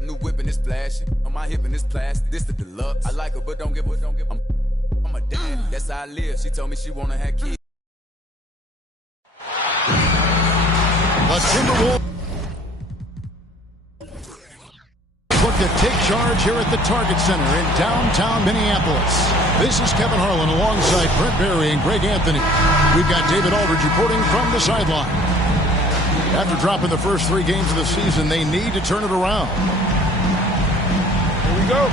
New whipping is flashing. On my hip and it's plastic. This the deluxe. I like her, but don't give a. I'm a daddy. That's how I live. She told me she wanna have kids. The Timberwolves look to take charge here at the Target Center in downtown Minneapolis. This is Kevin Harlan alongside Brent Barry and Greg Anthony. We've got David Aldridge reporting from the sideline. After dropping the first 3 games of the season, they need to turn it around. Here we go.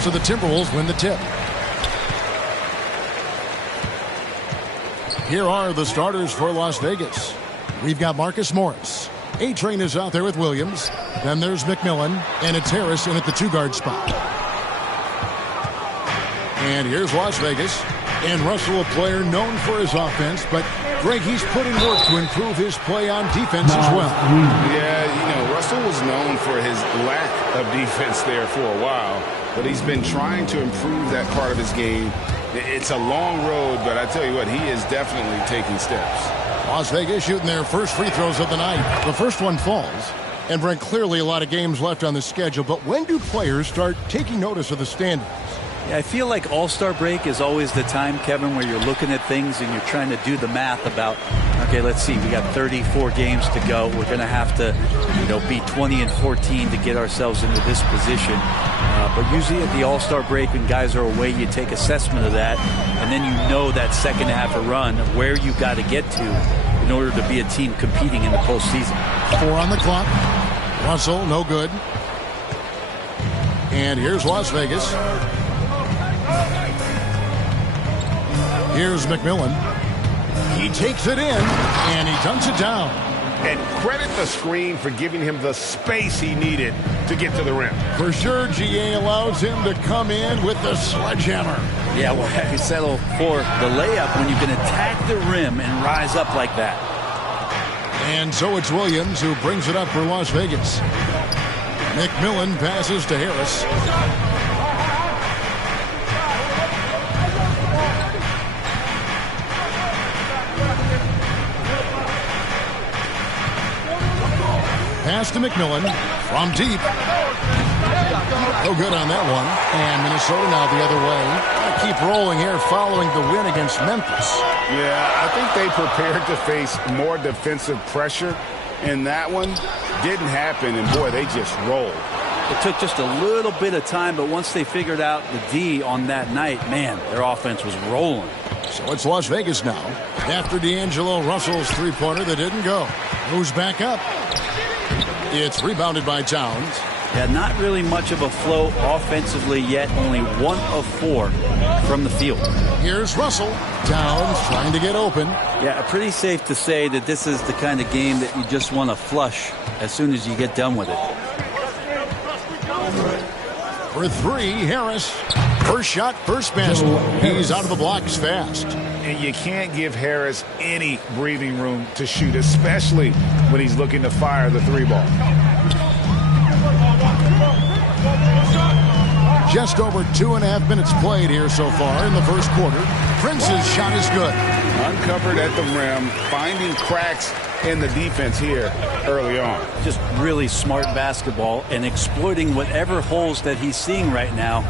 So the Timberwolves win the tip. Here are the starters for Las Vegas. We've got Marcus Morris. A-Train is out there with Williams. Then there's McMillan. And it's Harris in at the 2-guard spot. And here's Las Vegas. And Russell, a player known for his offense, but Greg, he's put in work to improve his play on defense as well. Yeah, you know, Russell was known for his lack of defense there for a while, but he's been trying to improve that part of his game. It's a long road, but I tell you what, he is definitely taking steps. Las Vegas shooting their first free throws of the night. The first one falls. And Brent, clearly a lot of games left on the schedule, but when do players start taking notice of the standings? Yeah, I feel like All-Star break is always the time, Kevin, where you're looking at things and you're trying to do the math about, okay, let's see, we got 34 games to go. We're going to have to, be 20-14 to get ourselves into this position. But usually at the All-Star break, when guys are away, you take assessment of that, and then you know that second half of run where you got to get to in order to be a team competing in the postseason. 4 on the clock. Russell, no good. And here's Las Vegas. Here's McMillan. He takes it in, and he dunks it down. And credit the screen for giving him the space he needed to get to the rim. For sure, GA allows him to come in with the sledgehammer. Yeah, well, you settle for the layup when you can attack the rim and rise up like that. And so it's Williams who brings it up for Las Vegas. McMillan passes to Harris. Pass to McMillan from deep. No good on that one. And Minnesota now the other way. Keep rolling here following the win against Memphis. Yeah, I think they prepared to face more defensive pressure, and that one didn't happen, and boy, they just rolled. It took just a little bit of time, but once they figured out the D on that night, man, their offense was rolling. So it's Las Vegas now. After D'Angelo Russell's three-pointer that didn't go. Who's back up? It's rebounded by Towns. Yeah, not really much of a flow offensively yet. Only 1 of 4 from the field. Here's Russell. Towns trying to get open. Yeah, pretty safe to say that this is the kind of game that you just want to flush as soon as you get done with it. For 3, Harris. First shot, first basket. He's out of the blocks fast. And you can't give Harris any breathing room to shoot, especially when he's looking to fire the 3-ball. Just over 2.5 minutes played here so far in the first quarter. Prince's shot is good. Uncovered at the rim, finding cracks in the defense here early on. Just really smart basketball and exploiting whatever holes that he's seeing right now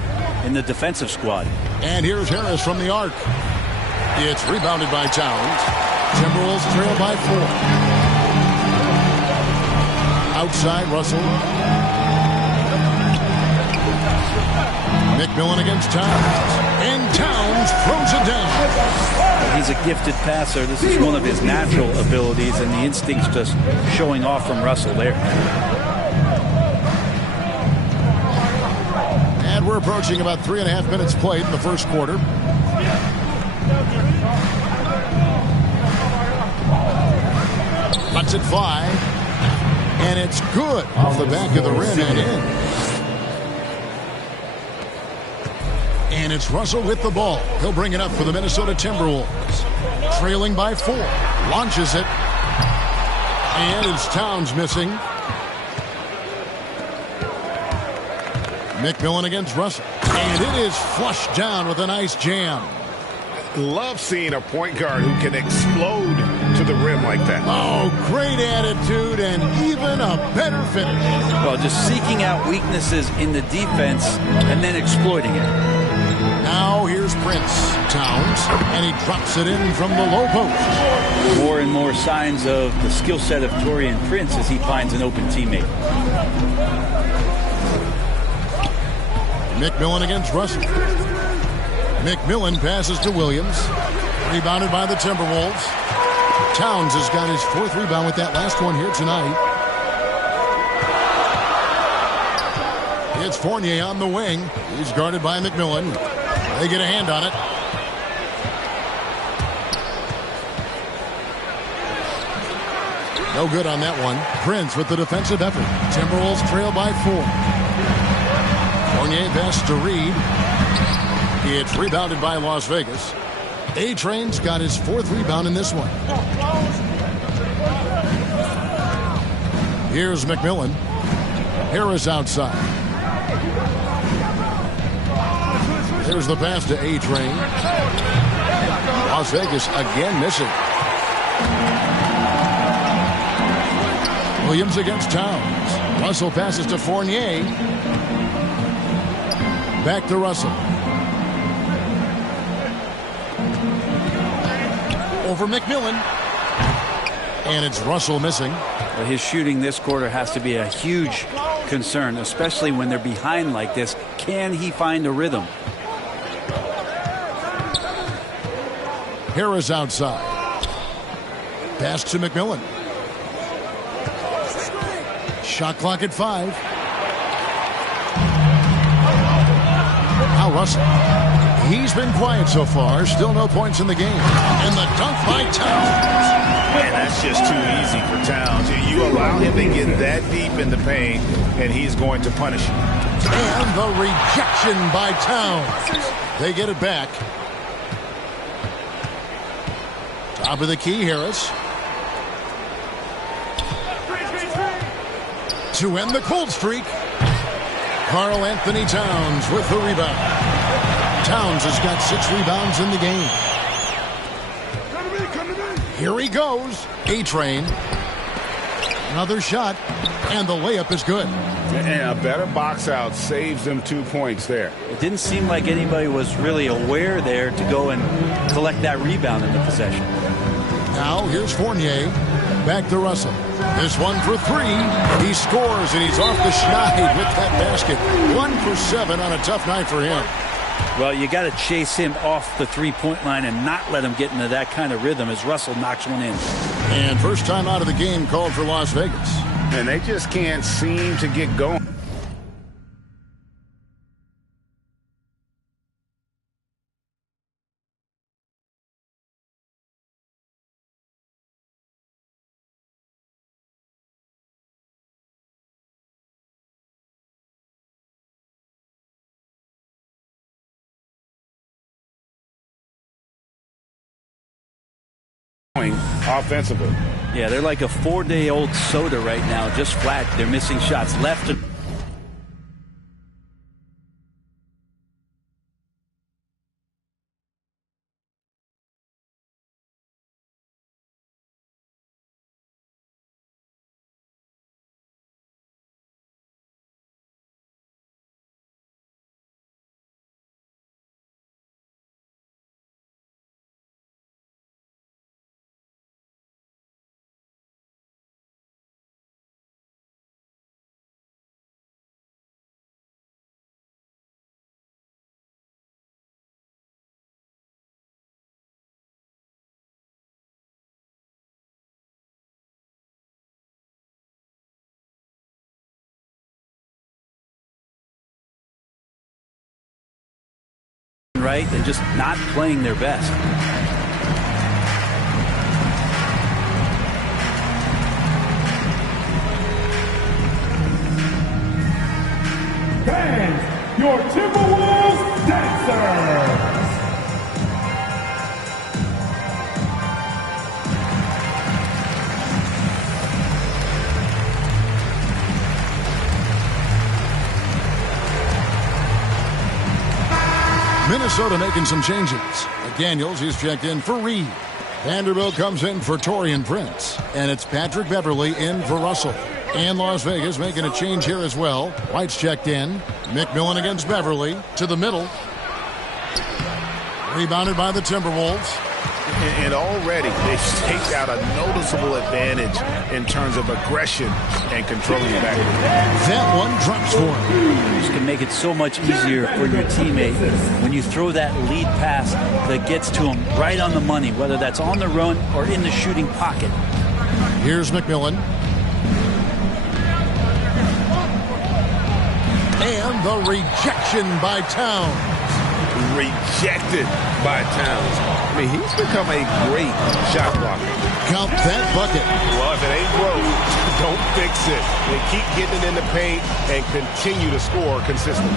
in the defensive squad. And here's Harris from the arc. It's rebounded by Towns. Timberwolves trail by 4. Outside, Russell. McMillan against Towns. And Towns throws it down. He's a gifted passer. This is one of his natural abilities, and the instinct's just showing off from Russell there. And we're approaching about 3.5 minutes played in the first quarter. Lets it fly. And it's good off the back of the rim and in. And it's Russell with the ball. He'll bring it up for the Minnesota Timberwolves. Trailing by 4. Launches it. And it's Towns missing. McMillan against Russell. And it is flushed down with a nice jam. Love seeing a point guard who can explode to the rim like that. Oh, great attitude and even a better finish. Well, just seeking out weaknesses in the defense and then exploiting it. Now here's Prince. Towns, and he drops it in from the low post. More and more signs of the skill set of Taurean Prince as he finds an open teammate. McMillan against Russell. McMillan passes to Williams. Rebounded by the Timberwolves. Towns has got his 4th rebound with that last one here tonight. It's Fournier on the wing. He's guarded by McMillan. They get a hand on it. No good on that one. Prince with the defensive effort. Timberwolves trail by 4. Fournier pass to Reed. It's rebounded by Las Vegas. A-Train's got his 4th rebound in this one. Here's McMillan. Harris outside. There's the pass to A-Train. Las Vegas again missing. Williams against Towns. Russell passes to Fournier. Back to Russell. Over McMillan. And it's Russell missing. Well, his shooting this quarter has to be a huge concern, especially when they're behind like this. Can he find a rhythm? Harris outside. Pass to McMillan. Shot clock at 5. Now Russell. He's been quiet so far. Still no points in the game. And the dunk by Towns. Man, that's just too easy for Towns. You allow him to get that deep in the paint, and he's going to punish you. And the rejection by Towns. They get it back. Top of the key, Harris. To end the cold streak, Karl Anthony Towns with the rebound. Towns has got 6 rebounds in the game. Here he goes. A-Train. Another shot, and the layup is good. And a better box out saves them 2 points there. It didn't seem like anybody was really aware there to go and collect that rebound in the possession. Now here's Fournier. Back to Russell. This one for 3. He scores, and he's off the schneid with that basket. 1 for 7 on a tough night for him. Well, you got to chase him off the 3-point line and not let him get into that kind of rhythm as Russell knocks one in. And first time out of the game called for Las Vegas. And they just can't seem to get going. Offensively. Yeah, they're like a 4-day-old soda right now, just flat. They're missing shots left and right and just not playing their best. Fans, your Timberwolves dancers. Minnesota making some changes. McDaniels, he's checked in for Reed. Vanderbilt comes in for Taurean Prince, and it's Patrick Beverley in for Russell. And Las Vegas making a change here as well. White's checked in. McMillan against Beverley to the middle. Rebounded by the Timberwolves. And already they've staked out a noticeable advantage in terms of aggression and controlling the back. That one drops for him. This can make it so much easier for your teammate when you throw that lead pass that gets to him right on the money, whether that's on the run or in the shooting pocket. Here's McMillan. And the rejection by Towns. Rejected by Towns. I mean, he's become a great shot blocker. Count that bucket. Well, if it ain't broke, don't fix it. They keep getting it in the paint and continue to score consistently.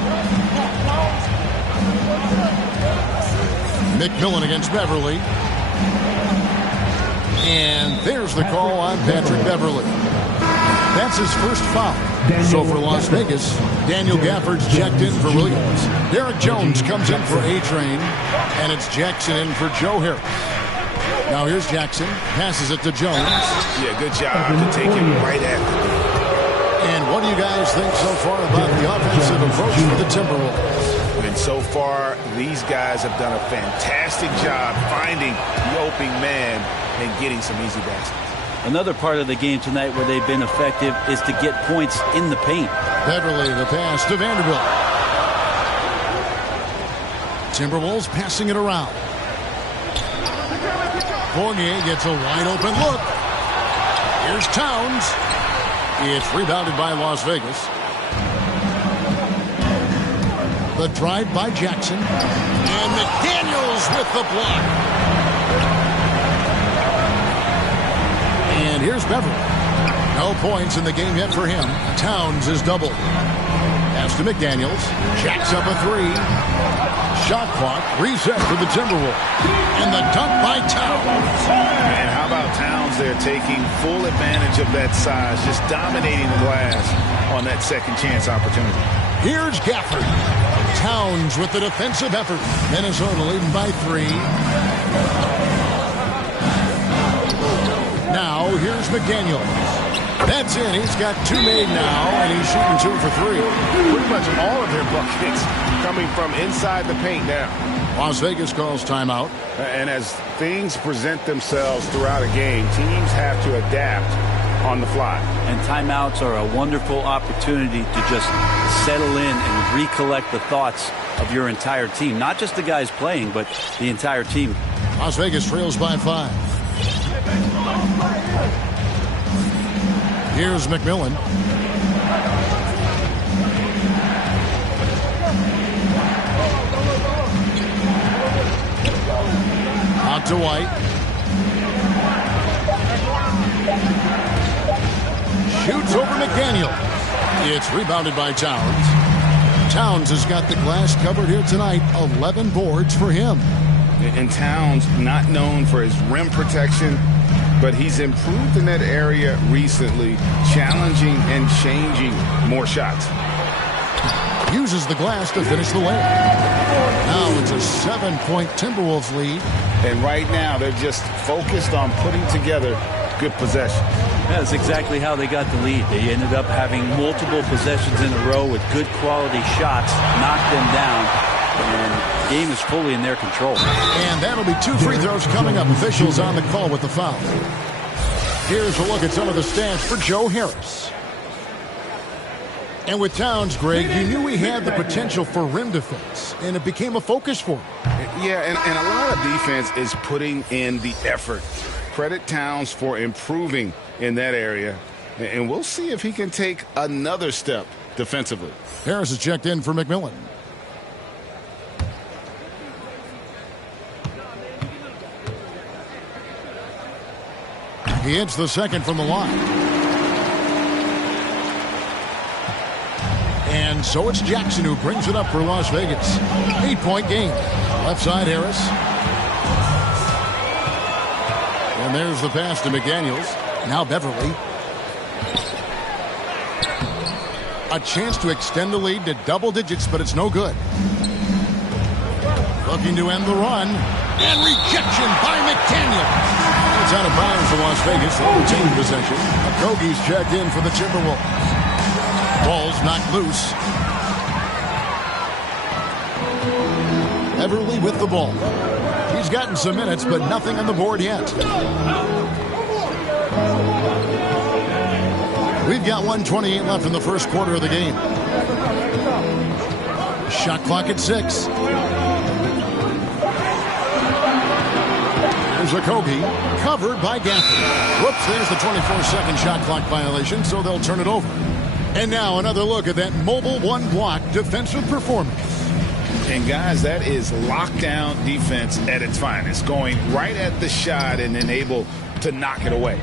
McMillan against Beverley. And there's the call on Patrick Beverley. That's his first foul. So for Las Vegas, Daniel Gafford's checked in for Williams. Derek Jones comes in for A-Train. And it's Jackson in for Joe Harris. Now here's Jackson. Passes it to Jones. Yeah, good job to take him right at him. And what do you guys think so far about the offensive approach for the Timberwolves? And so far, these guys have done a fantastic job finding the opening man and getting some easy baskets. Another part of the game tonight where they've been effective is to get points in the paint. Beverley, the pass to Vanderbilt. Timberwolves passing it around. Fournier gets a wide open look. Here's Towns. It's rebounded by Las Vegas. The drive by Jackson. And McDaniels with the block. And here's Beverley. No points in the game yet for him. Towns is doubled. Pass to McDaniels. Jacks up a three. Shot clock reset for the Timberwolves. And the dunk by Towns. And how about Towns there taking full advantage of that size, just dominating the glass on that second chance opportunity. Here's Gafford. Towns with the defensive effort. Minnesota leading by 3. Now, here's McDaniel. That's in. He's got 2 made now, and he's shooting 2 for 3. Pretty much all of their buckets coming from inside the paint now. Las Vegas calls timeout. And as things present themselves throughout a game, teams have to adapt on the fly. And timeouts are a wonderful opportunity to just settle in and recollect the thoughts of your entire team. Not just the guys playing, but the entire team. Las Vegas trails by 5. Here's McMillan. Out to White. Shoots over McDaniel. It's rebounded by Towns. Towns has got the glass covered here tonight. 11 boards for him. And Towns, not known for his rim protection, but he's improved in that area recently, challenging and changing more shots. Uses the glass to finish the layup. Now it's a 7-point Timberwolves lead. And right now they're just focused on putting together good possession. That's exactly how they got the lead. They ended up having multiple possessions in a row with good quality shots, knocked them down, and the game is fully in their control. And that'll be 2 free throws coming up. Officials on the call with the foul. Here's a look at some of the stats for Joe Harris. And with Towns, Greg, you knew he had the potential for rim defense, and it became a focus for him. Yeah, and a lot of defense is putting in the effort. Credit Towns for improving in that area, and we'll see if he can take another step defensively. Harris is checked in for McMillan. He hits the second from the line. And so it's Jackson who brings it up for Las Vegas. 8-point game. Left side, Harris. And there's the pass to McDaniels. Now Beverley. A chance to extend the lead to double digits, but it's no good. Looking to end the run. And rejection by McDaniels. It's out of bounds to Las Vegas. They'll retain possession. Okogie's checked in for the Timberwolves. Ball's knocked loose. Beverly with the ball. He's gotten some minutes, but nothing on the board yet. We've got 1:28 left in the first quarter of the game. Shot clock at 6. There's Okogie, covered by Gafford. Whoops, there's the 24-second shot clock violation, so they'll turn it over. And now another look at that mobile one-block defensive performance. And guys, that is lockdown defense at its finest, going right at the shot and then able to knock it away.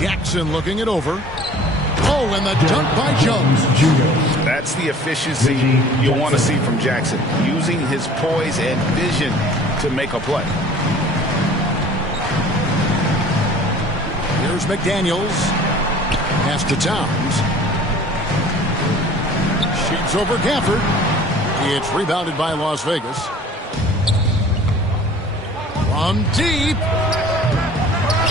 Jackson looking it over. Oh, and the dunk by Jones. That's the efficiency you want to see from Jackson, using his poise and vision to make a play. Here's McDaniels. Pass to Towns. Shoots over Gafford. It's rebounded by Las Vegas. From deep.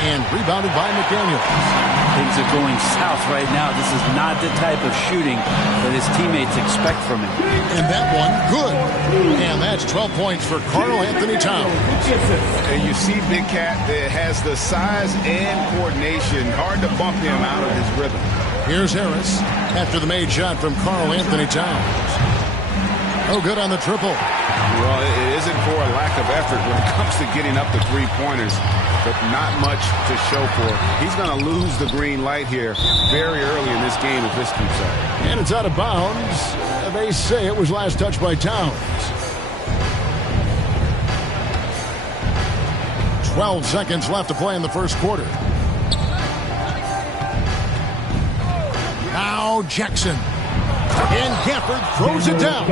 And rebounded by McDaniels. Things are going south right now. This is not the type of shooting that his teammates expect from him. And that one, good. And that's 12 points for Karl Anthony Towns. And you see Big Cat that has the size and coordination. Hard to bump him out of his rhythm. Here's Harris after the made shot from Karl Anthony Towns. Oh, good on the triple. Well, it isn't for a lack of effort when it comes to getting up the three-pointers, but not much to show for it. He's going to lose the green light here very early in this game if this keeps up. And it's out of bounds. They say it was last touched by Towns. 12 seconds left to play in the first quarter. Now Jackson. And Gafford throws it down.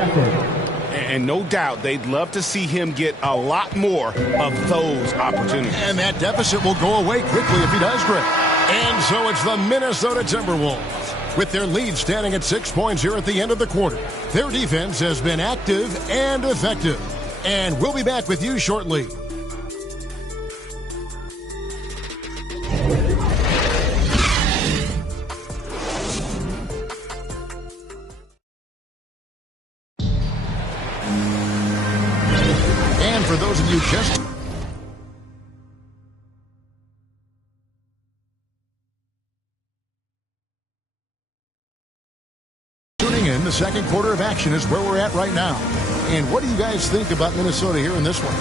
And no doubt they'd love to see him get a lot more of those opportunities. And that deficit will go away quickly if he does, Greg. And so it's the Minnesota Timberwolves with their lead standing at 6 points here at the end of the quarter. Their defense has been active and effective. And we'll be back with you shortly. For those of you just tuning in, the second quarter of action is where we're at right now. And what do you guys think about Minnesota here in this one?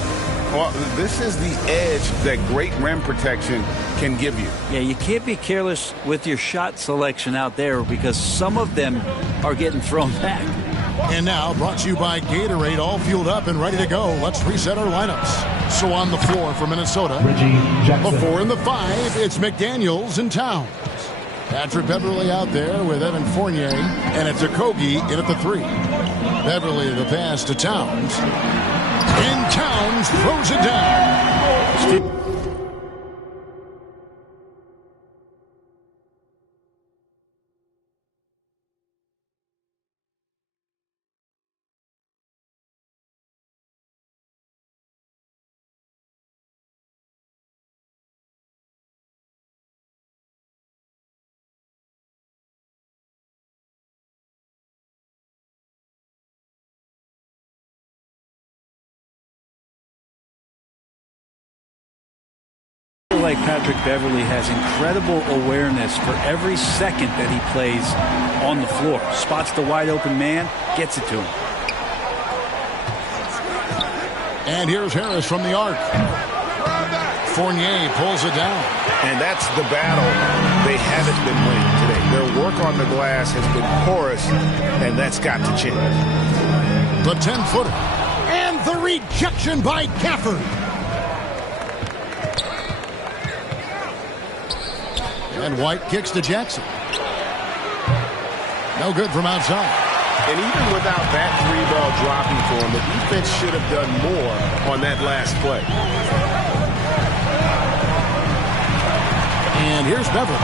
Well, this is the edge that great rim protection can give you. Yeah, you can't be careless with your shot selection out there because some of them are getting thrown back. And now, brought to you by Gatorade, all fueled up and ready to go. Let's reset our lineups. So on the floor for Minnesota, the 4 and the 5, it's McDaniels and Towns. Patrick Beverly out there with Evan Fournier, and it's Okogie in at the 3. Beverly the pass to Towns. And Towns throws it down. Like Patrick Beverly has incredible awareness for every second that he plays on the floor. Spots the wide open man, gets it to him. And here's Harris from the arc. Fournier pulls it down. And that's the battle they haven't been winning today. Their work on the glass has been porous, and that's got to change. The 10-footer. And the rejection by Gafford. And White kicks to Jackson. No good from outside. And even without that 3-ball dropping for him, the defense should have done more on that last play. And here's Beverly.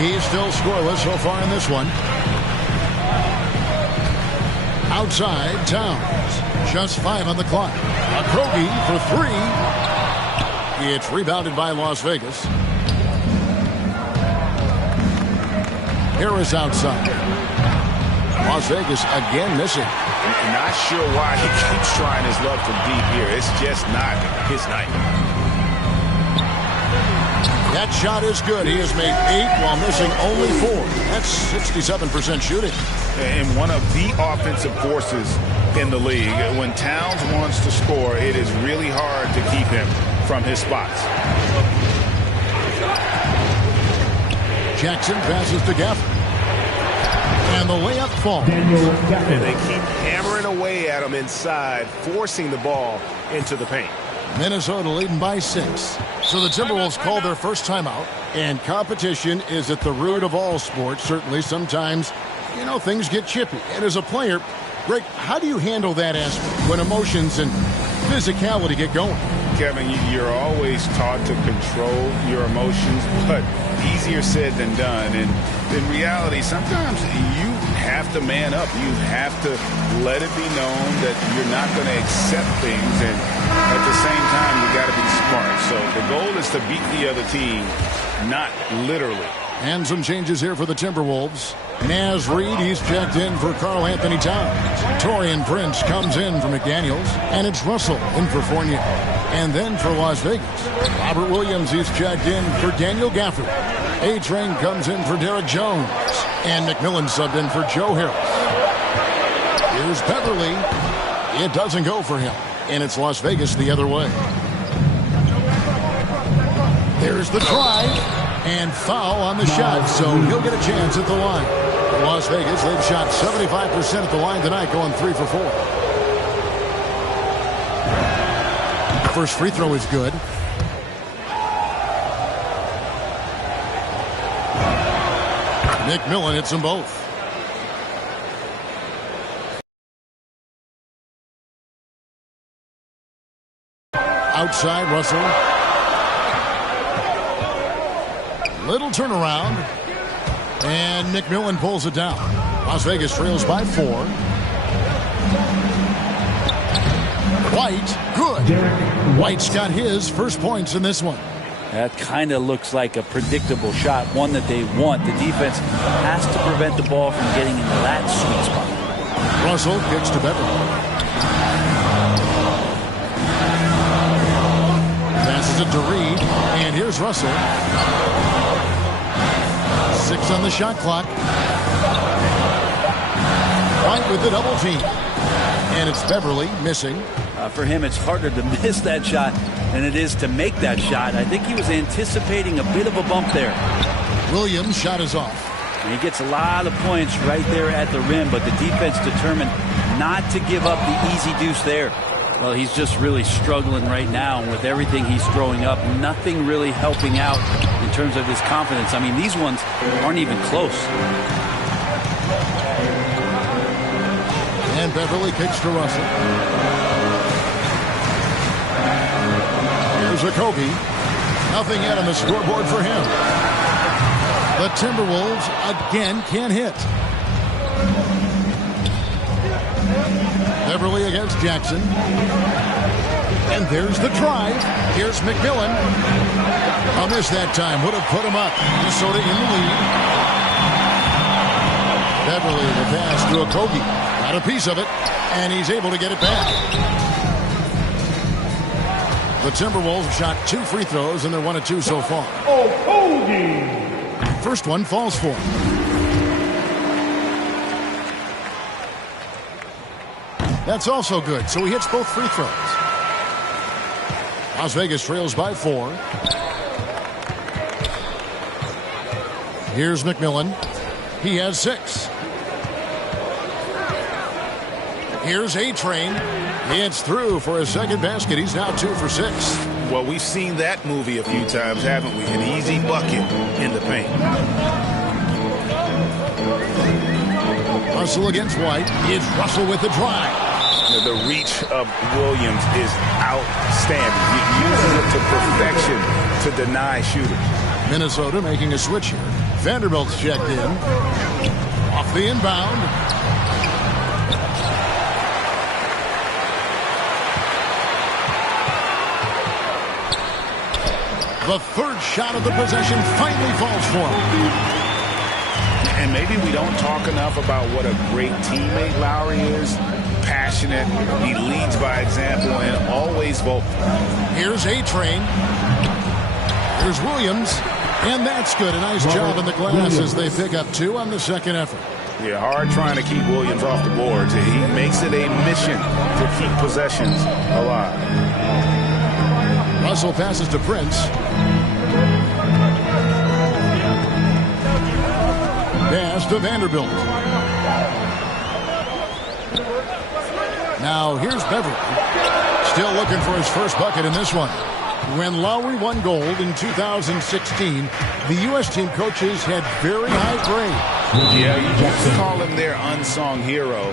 He's still scoreless so far in this one. Outside, Towns. Just 5 on the clock. Okogie for 3. It's rebounded by Las Vegas. Harris outside. Las Vegas again missing. Not sure why he keeps trying his luck from deep here. It's just not his night. That shot is good. He has made 8 while missing only 4. That's 67% shooting. And one of the offensive forces in the league. When Towns wants to score, it is really hard to keep him from his spots. Jackson passes to Gafford. And the layup falls. And they keep hammering away at him inside, forcing the ball into the paint. Minnesota leading by 6. So the Timberwolves call their first timeout. And competition is at the root of all sports. Certainly sometimes, things get chippy. And as a player, Greg, how do you handle that aspect when emotions and physicality get going? Kevin, you're always taught to control your emotions, but easier said than done. And in reality, sometimes you have to man up. You have to let it be known that you're not going to accept things. And at the same time, you got to be smart. So the goal is to beat the other team, not literally. And some changes here for the Timberwolves. Naz Reid, he's checked in for Karl Anthony Towns. Taurean Prince comes in for McDaniels. And it's Russell in for Fournier. And then for Las Vegas, Robert Williams, he's checked in for Daniel Gafford. A-Train comes in for Derek Jones. And McMillan subbed in for Joe Harris. Here's Beverly. It doesn't go for him. And it's Las Vegas the other way. There's the drive. And foul on the shot, so he'll get a chance at the line. For Las Vegas, they've shot 75% at the line tonight, going 3 for 4. First free throw is good. McMillan hits them both. Outside, Russell. Little turnaround. And McMillan pulls it down. Las Vegas trails by 4. White, good. White's got his first points in this one. That kind of looks like a predictable shot, one that they want. The defense has to prevent the ball from getting into that sweet spot. Russell kicks to Beverly. Passes it to Reid. And here's Russell. 6 on the shot clock. White with the double team. And it's Beverly missing. For him, it's harder to miss that shot than it is to make that shot. I think he was anticipating a bit of a bump there. Williams' shot is off. And he gets a lot of points right there at the rim, but the defense determined not to give up the easy deuce there. Well, he's just really struggling right now, and with everything he's throwing up, nothing really helping out in terms of his confidence. I mean, these ones aren't even close. And Beverly kicks to Russell. Here's Okogie. Nothing yet on the scoreboard for him. The Timberwolves again can't hit. Beverly against Jackson. And there's the drive. Here's McMillan. A miss that time would have put him up. Minnesota in the lead. Beverly the pass to Okogie. Got a piece of it, and he's able to get it back. The Timberwolves shot 2 free throws, and they're 1 of 2 so far. Okogie. First one falls for him. That's also good, so he hits both free throws. Las Vegas trails by 4. Here's McMillan. He has 6. Here's A-Train. It's through for his second basket. He's now 2 for 6. Well, we've seen that movie a few times, haven't we? An easy bucket in the paint. Russell against White. It's Russell with the drive. The reach of Williams is outstanding. He uses it to perfection to deny shooters. Minnesota making a switch here. Vanderbilt's checked in. Off the inbound. The third shot of the possession finally falls for him. And maybe we don't talk enough about what a great teammate Lowry is. Passionate, he leads by example, and always vocal. Here's A-Train. Here's Williams. And that's good. A nice job in the glass as they pick up 2 on the second effort. Yeah, hard trying to keep Williams off the boards. He makes it a mission to keep possessions alive. Russell passes to Prince. Pass to Vanderbilt. Now here's Beverly. Still looking for his first bucket in this one. When Lowry won gold in 2016, the U.S. team coaches had very high grade. Yeah, you just call him their unsung hero.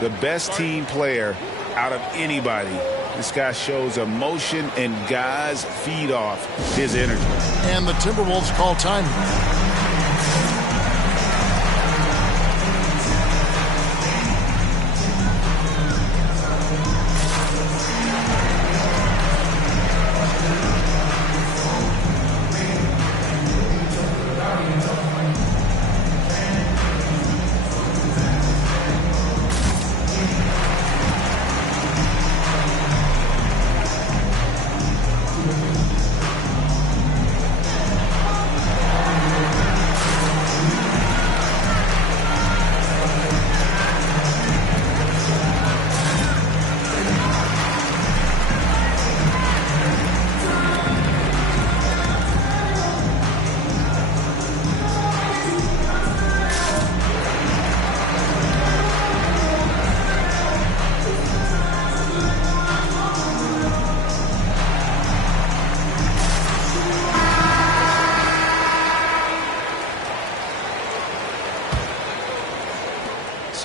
The best team player out of anybody. This guy shows emotion, and guys feed off his energy. And the Timberwolves call time.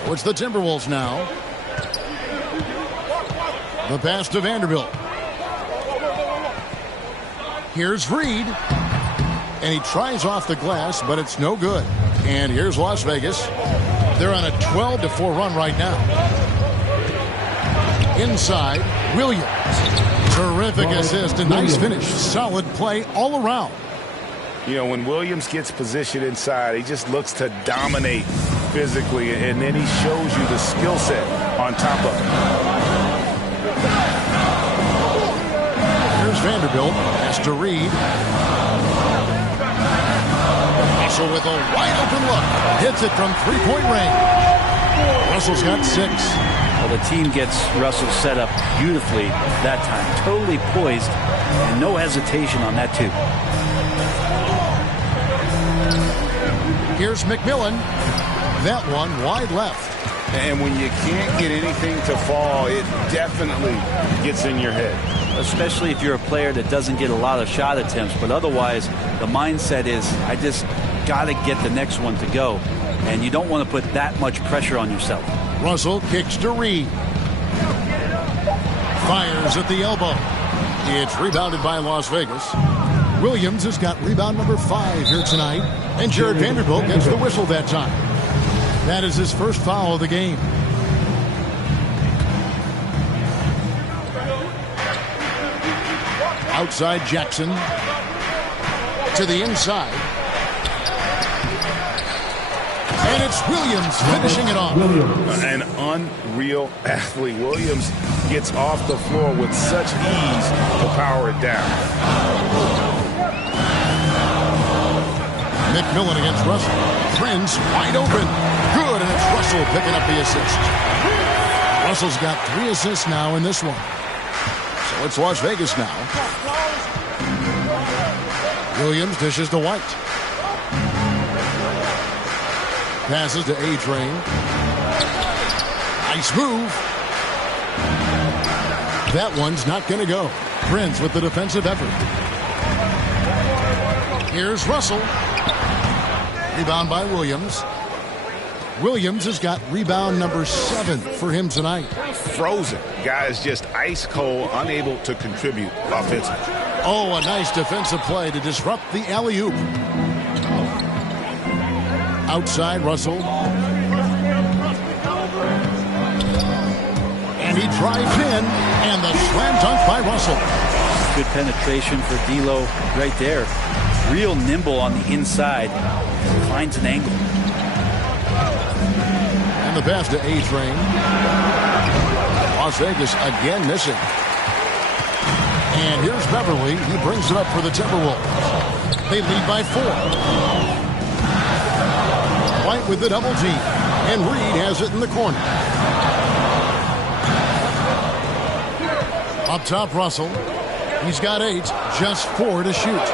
So it's the Timberwolves now. The pass to Vanderbilt. Here's Reed. And he tries off the glass, but it's no good. And here's Las Vegas. They're on a 12-4 run right now. Inside, Williams. Terrific assist and nice finish. Solid play all around. You know, when Williams gets positioned inside, he just looks to dominate physically, and then he shows you the skill set on top of it. Here's Vanderbilt. Pass to Reed. Russell with a wide-open look. Hits it from three-point range. Russell's got 6. Well, the team gets Russell set up beautifully that time. Totally poised and no hesitation on that, too. Here's McMillan. That one wide left. And when you can't get anything to fall, it definitely gets in your head. Especially if you're a player that doesn't get a lot of shot attempts. But otherwise, the mindset is, I just got to get the next one to go. And you don't want to put that much pressure on yourself. Russell kicks to Reed. Fires at the elbow. It's rebounded by Las Vegas. Williams has got rebound number 5 here tonight. And Jared Vanderbilt gets the whistle that time. That is his first foul of the game. Outside Jackson. To the inside. And it's Williams finishing it off. An unreal athlete. Williams gets off the floor with such ease to power it down. McMillan against Russell. Prince wide open. Good, and it's Russell picking up the assist. Russell's got 3 assists now in this one. So it's Las Vegas now. Williams dishes to White. Passes to A-Train. Nice move. That one's not going to go. Prince with the defensive effort. Here's Russell. Rebound by Williams. Williams has got rebound number 7 for him tonight. Frozen. Guy is just ice cold, unable to contribute offensively. Oh, a nice defensive play to disrupt the alley-oop. Outside Russell. drives in, and the slam dunk by Russell. Good penetration for D'Lo right there. Real nimble on the inside. Finds an angle. And the pass to A-Train. Las Vegas again missing. And here's Beverly. He brings it up for the Timberwolves. They lead by 4. White with the double team. And Reed has it in the corner. Up top, Russell. He's got 8, just 4 to shoot.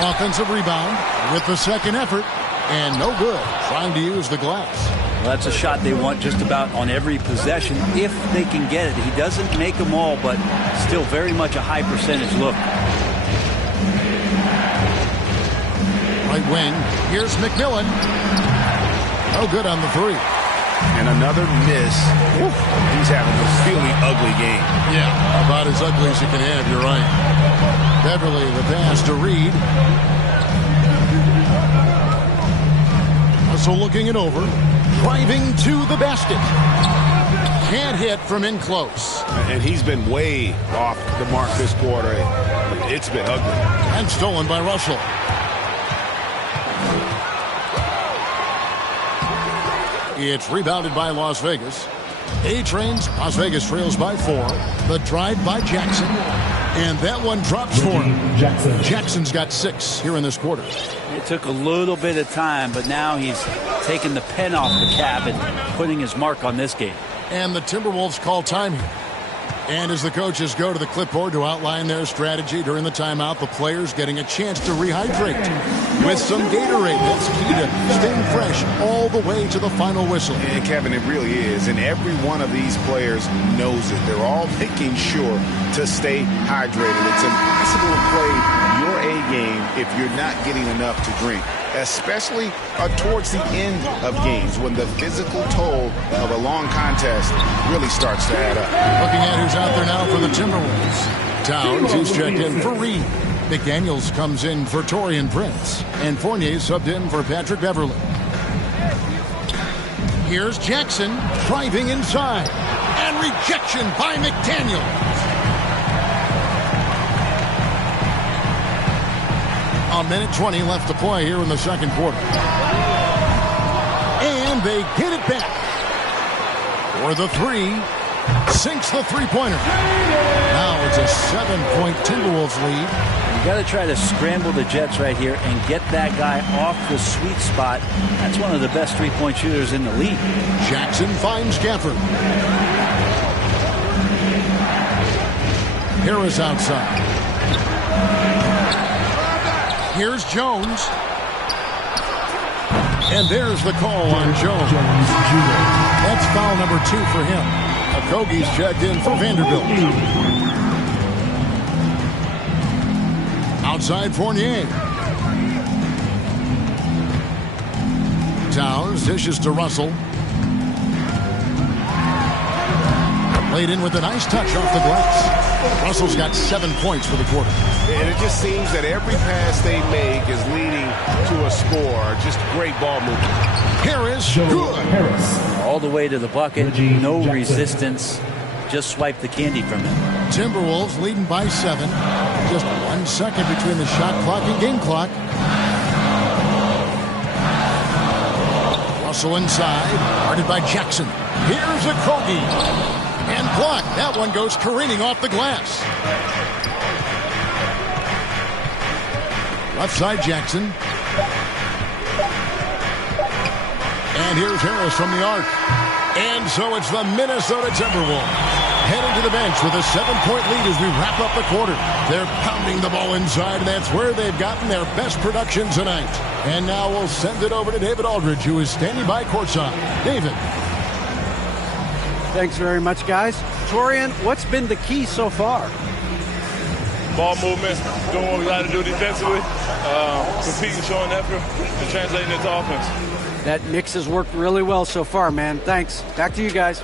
Offensive rebound with the second effort. And no good. Trying to use the glass. Well, that's a shot they want just about on every possession if they can get it. He doesn't make them all, but still very much a high percentage look. Right wing. Here's McMillan. No good on the 3. And another miss. Oof. He's having a really ugly game. Yeah, about as ugly as you can have. You're right. Beverly, the pass to Reed. So looking it over. Driving to the basket. Can't hit from in close. And he's been way off the mark this quarter. It's been ugly. And stolen by Russell. It's rebounded by Las Vegas. A-Trains. Las Vegas trails by 4. The drive by Jackson. And that one drops for him. Jackson's got 6 here in this quarter. It took a little bit of time, but now he's taking the pen off the cap and putting his mark on this game. And the Timberwolves call time here. And as the coaches go to the clipboard to outline their strategy during the timeout, the players getting a chance to rehydrate with some Gatorade. That's key to staying fresh all the way to the final whistle. And Kevin, it really is. And every one of these players knows it. They're all making sure to stay hydrated. It's impossible to play your A game if you're not getting enough to drink, especially towards the end of games when the physical toll of a long contest really starts to add up. Looking at who's out there now for the Timberwolves. Towns is checked in for Reed. McDaniels comes in for Taurean Prince. And Fournier subbed in for Patrick Beverly. Here's Jackson driving inside. And rejection by McDaniels. A minute 20 left to play here in the second quarter. And they get it back. For the 3. Sinks the three-pointer. Now it's a 7-point Timberwolves lead. You got to try to scramble the Jets right here and get that guy off the sweet spot. That's one of the best three-point shooters in the league. Jackson finds Gafford. Harris outside. Here's Jones. And there's the call on Jones. That's foul number 2 for him. Okogie's checked in for Vanderbilt. Outside Fournier. Towns dishes to Russell. Laid in with a nice touch off the glass. Russell's got 7 points for the quarter. And it just seems that every pass they make is leading to a score. Just great ball movement. Harris, good. All the way to the bucket, no resistance. Just swipe the candy from him. Timberwolves leading by 7. Just 1 second between the shot clock and game clock. Russell inside, guarded by Jackson. Here's Okogie. And blocked. That one goes careening off the glass. Left side Jackson. And here's Harris from the arc. And so it's the Minnesota Timberwolves heading to the bench with a 7-point lead as we wrap up the quarter. They're pounding the ball inside, and that's where they've gotten their best production tonight. And now we'll send it over to David Aldridge, who is standing by courtside. David. Thanks very much, guys. Taurean, what's been the key so far? Ball movement, doing what we got to do defensively, competing, showing effort, and translating into offense. That mix has worked really well so far, man. Thanks. Back to you guys.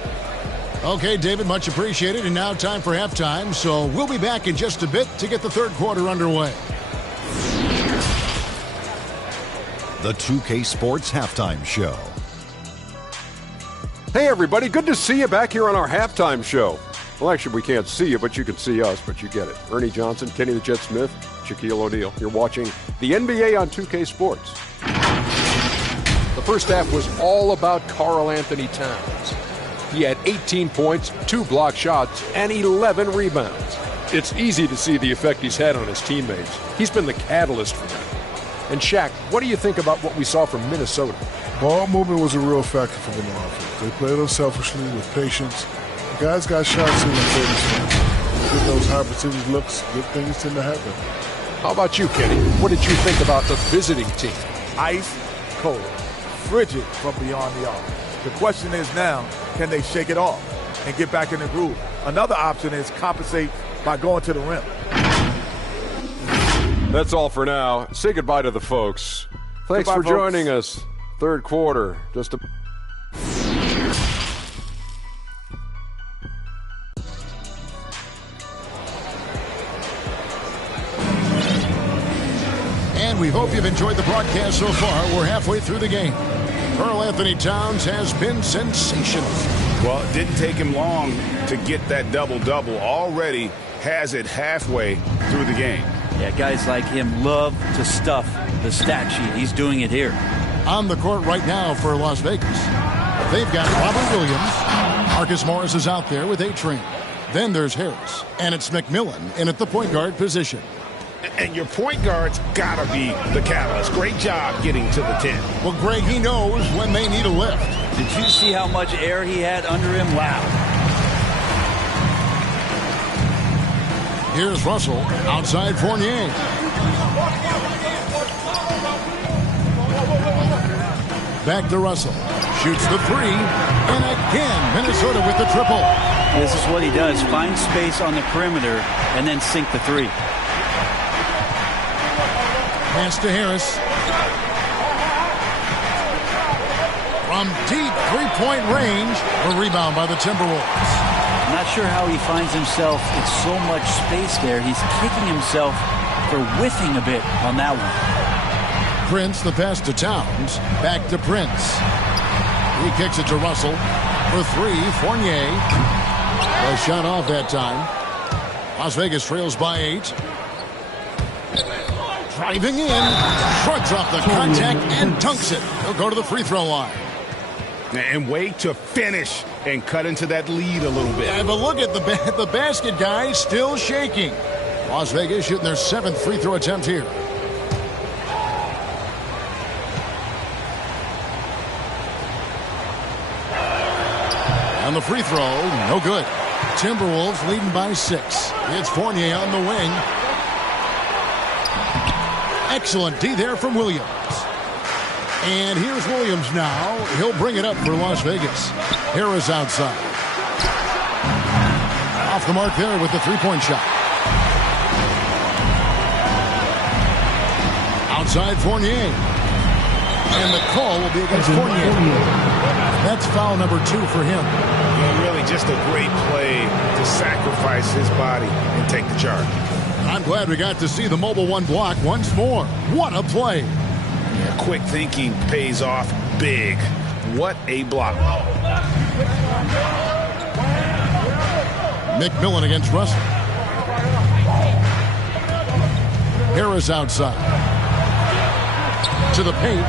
Okay, David, much appreciated. And now time for halftime. So we'll be back in just a bit to get the third quarter underway. The 2K Sports Halftime Show. Hey, everybody. Good to see you back here on our halftime show. Well, actually, we can't see you, but you can see us, but you get it. Ernie Johnson, Kenny the Jet Smith, Shaquille O'Neal. You're watching the NBA on 2K Sports. The first half was all about Karl Anthony Towns. He had 18 points, 2 block shots, and 11 rebounds. It's easy to see the effect he's had on his teammates. He's been the catalyst for them. And Shaq, what do you think about what we saw from Minnesota? Ball movement was a real factor for them on offense. They played unselfishly with patience. The guys got shots in their favor spots. Get those high percentage looks, good things tend to happen. How about you, Kenny? What did you think about the visiting team? Ice cold, frigid from beyond the arc. The question is now, can they shake it off and get back in the groove? Another option is compensate by going to the rim. That's all for now. Say goodbye to the folks. Thanks Goodbye, for folks. joining us. Third quarter. And we hope you've enjoyed the broadcast so far. We're halfway through the game. Karl Anthony Towns has been sensational. Well, it didn't take him long to get that double-double. Already has it halfway through the game. Yeah, guys like him love to stuff the stat sheet. He's doing it here. On the court right now for Las Vegas, they've got Robert Williams. Marcus Morris is out there with A-Train. Then there's Harris, and it's McMillan in at the point guard position. And your point guard's got to be the catalyst. Great job getting to the 10. Well, Greg, he knows when they need a lift. Did you see how much air he had under him? Wow. Here's Russell outside Fournier. Back to Russell. Shoots the 3. And again, Minnesota with the triple. This is what he does. Find space on the perimeter and then sink the 3. Pass to Harris. From deep three-point range, a rebound by the Timberwolves. I'm not sure how he finds himself in so much space there. He's kicking himself for whiffing a bit on that one. Prince, the pass to Towns. Back to Prince. He kicks it to Russell. For 3, Fournier. A shot off that time. Las Vegas trails by 8. Driving in. Shrugs off the contact and dunks it. He'll go to the free throw line. And wait to finish and cut into that lead a little bit. Yeah, but look at the basket guy still shaking. Las Vegas shooting their 7th free throw attempt here. And the free throw, no good. Timberwolves leading by 6. It's Fournier on the wing. Excellent D there from Williams. And here's Williams now. He'll bring it up for Las Vegas. Harris outside. Off the mark there with the three-point shot. Outside Fournier. And the call will be against Fournier. That's foul number 2 for him. Yeah, really just a great play to sacrifice his body and take the charge. I'm glad we got to see the mobile 1 block once more. What a play. Yeah, quick thinking pays off big. What a block. McMillan against Russell. Harris outside. To the paint.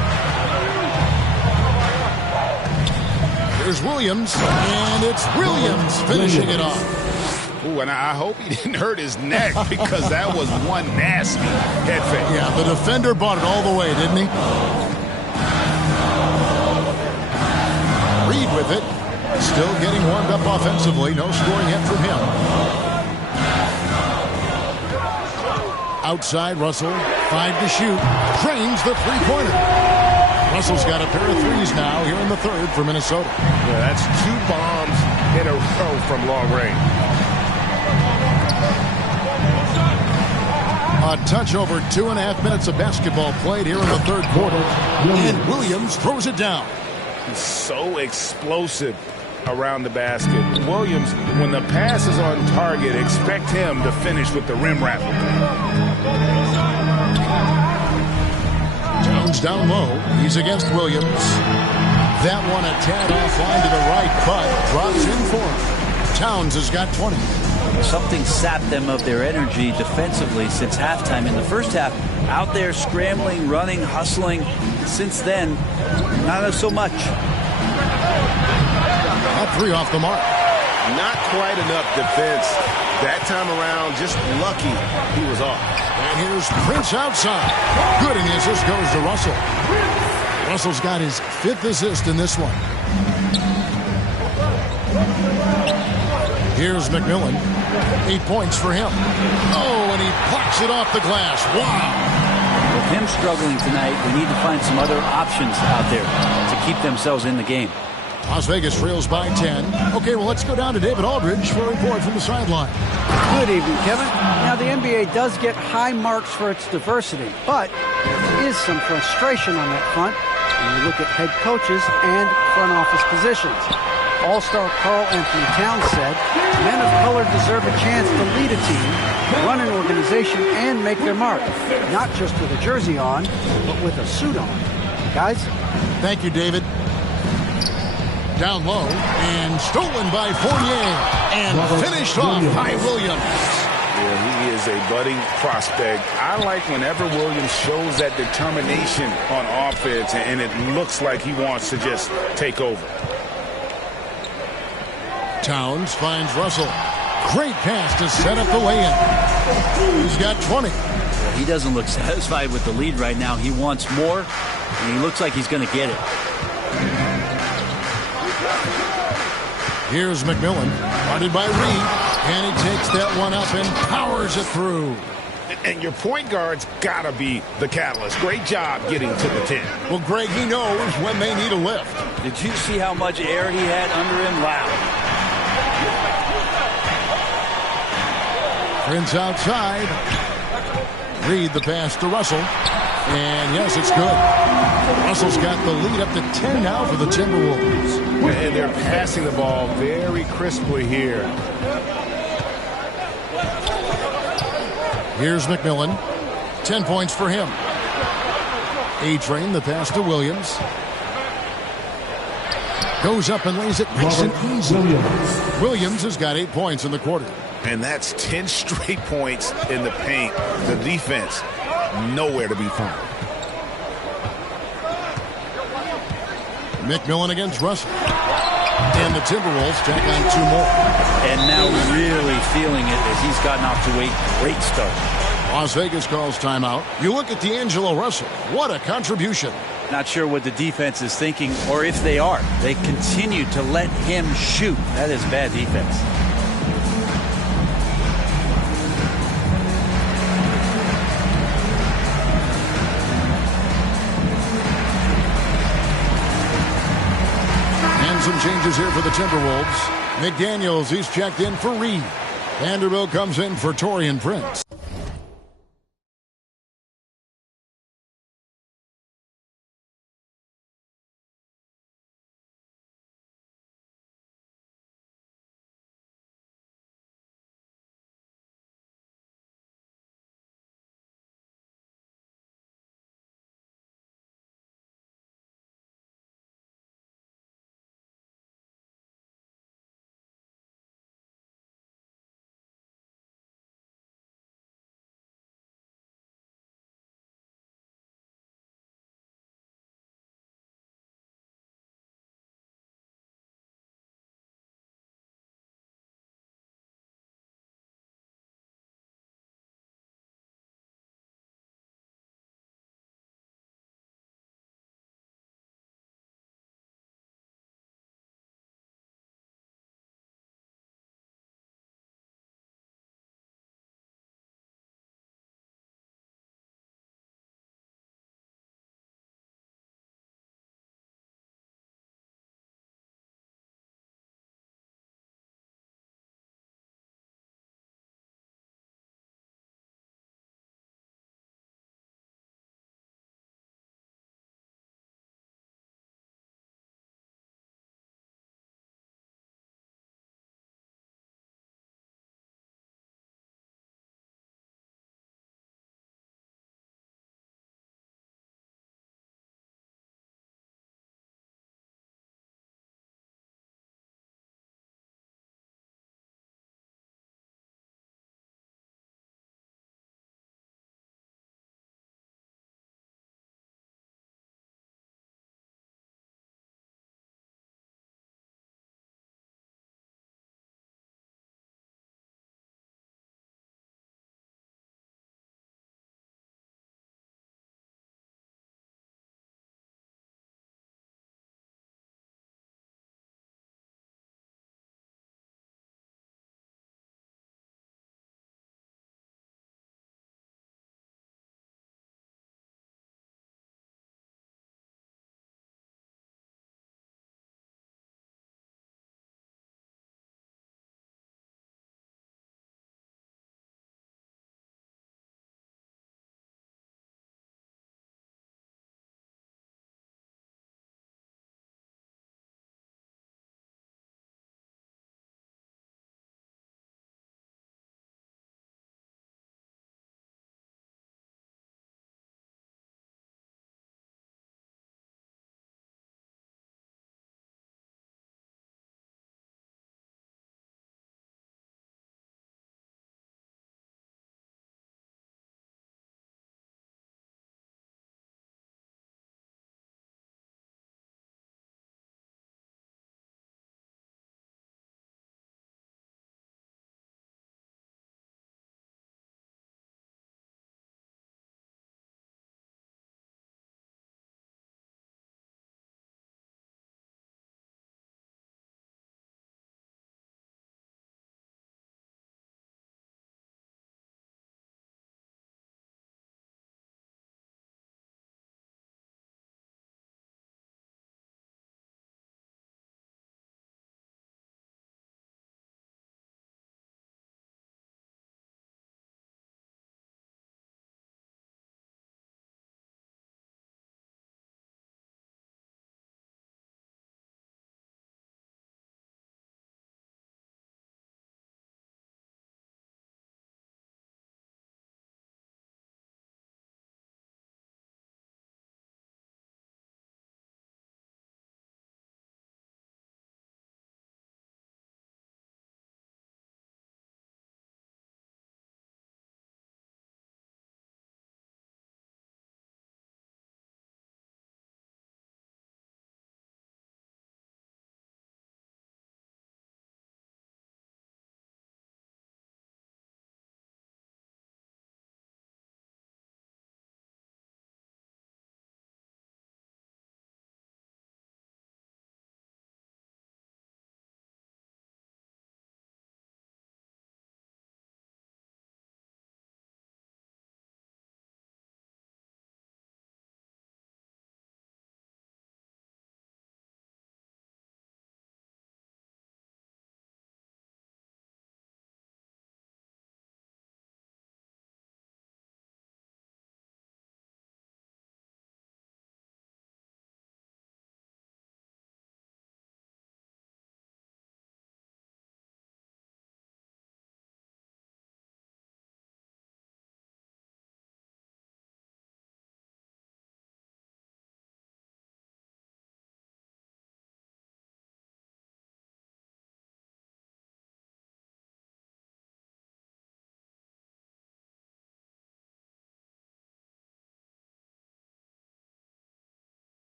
There's Williams, and it's Williams finishing it off. Ooh, and I hope he didn't hurt his neck because that was one nasty head fake. Yeah, the defender bought it all the way, didn't he? Reed with it. Still getting warmed up offensively. No scoring yet from him. Outside, Russell. 5 to shoot. Drains the three-pointer. Russell's got a pair of threes now here in the 3rd for Minnesota. Yeah, that's 2 bombs in a row from long range. A touch over 2.5 minutes of basketball played here in the 3rd quarter. And Williams throws it down. He's so explosive around the basket. Williams, when the pass is on target, expect him to finish with the rim replica. Towns down low. He's against Williams. That one a tad offline to the right, but drops in for him. Towns has got 20. Something sapped them of their energy defensively since halftime. In the first half, out there scrambling, running, hustling. Since then, not so much. Up 3 off the mark. Not quite enough defense. That time around, just lucky he was off. And here's Prince outside. Good, and the assist goes to Russell. Russell's got his 5th assist in this one. Here's McMillan. 8 points for him. Oh, and he plucks it off the glass. Wow. With him struggling tonight, we need to find some other options out there to keep themselves in the game. Las Vegas trails by 10. Okay, well, let's go down to David Aldridge for a report from the sideline. Good evening, Kevin. Now, the NBA does get high marks for its diversity, but there is some frustration on that front when you look at head coaches and front office positions. All-star Karl Anthony Towns said, men of color deserve a chance to lead a team, run an organization, and make their mark. Not just with a jersey on, but with a suit on. Guys? Thank you, David. Down low, and stolen by Fournier, and finished off by Williams. Yeah, he is a budding prospect. I like whenever Williams shows that determination on offense, and it looks like he wants to just take over. Towns finds Russell. Great pass to set up the lay-in. He's got 20. He doesn't look satisfied with the lead right now. He wants more, and he looks like he's going to get it. Here's McMillan, guarded by Reed, and he takes that one up and powers it through. And your point guard's got to be the catalyst. Great job getting to the 10. Well, Greg, he knows when they need a lift. Did you see how much air he had under him? Wow. Prince outside. Reed the pass to Russell. And yes, it's good. Russell's got the lead up to 10 now for the Timberwolves. And they're passing the ball very crisply here. Here's McMillan. 10 points for him. A-Train, the pass to Williams. Goes up and lays it nice and easy. Williams has got 8 points in the quarter. And that's 10 straight points in the paint. The defense, nowhere to be found. McMillan against Russell. And the Timberwolves tack on 2 more. And now really feeling it as he's gotten off to a great start. Las Vegas calls timeout. You look at D'Angelo Russell. What a contribution. Not sure what the defense is thinking, or if they are. They continue to let him shoot. That is bad defense. Some changes here for the Timberwolves. McDaniels, he's checked in for Reed. Vanderbilt comes in for Taurean Prince.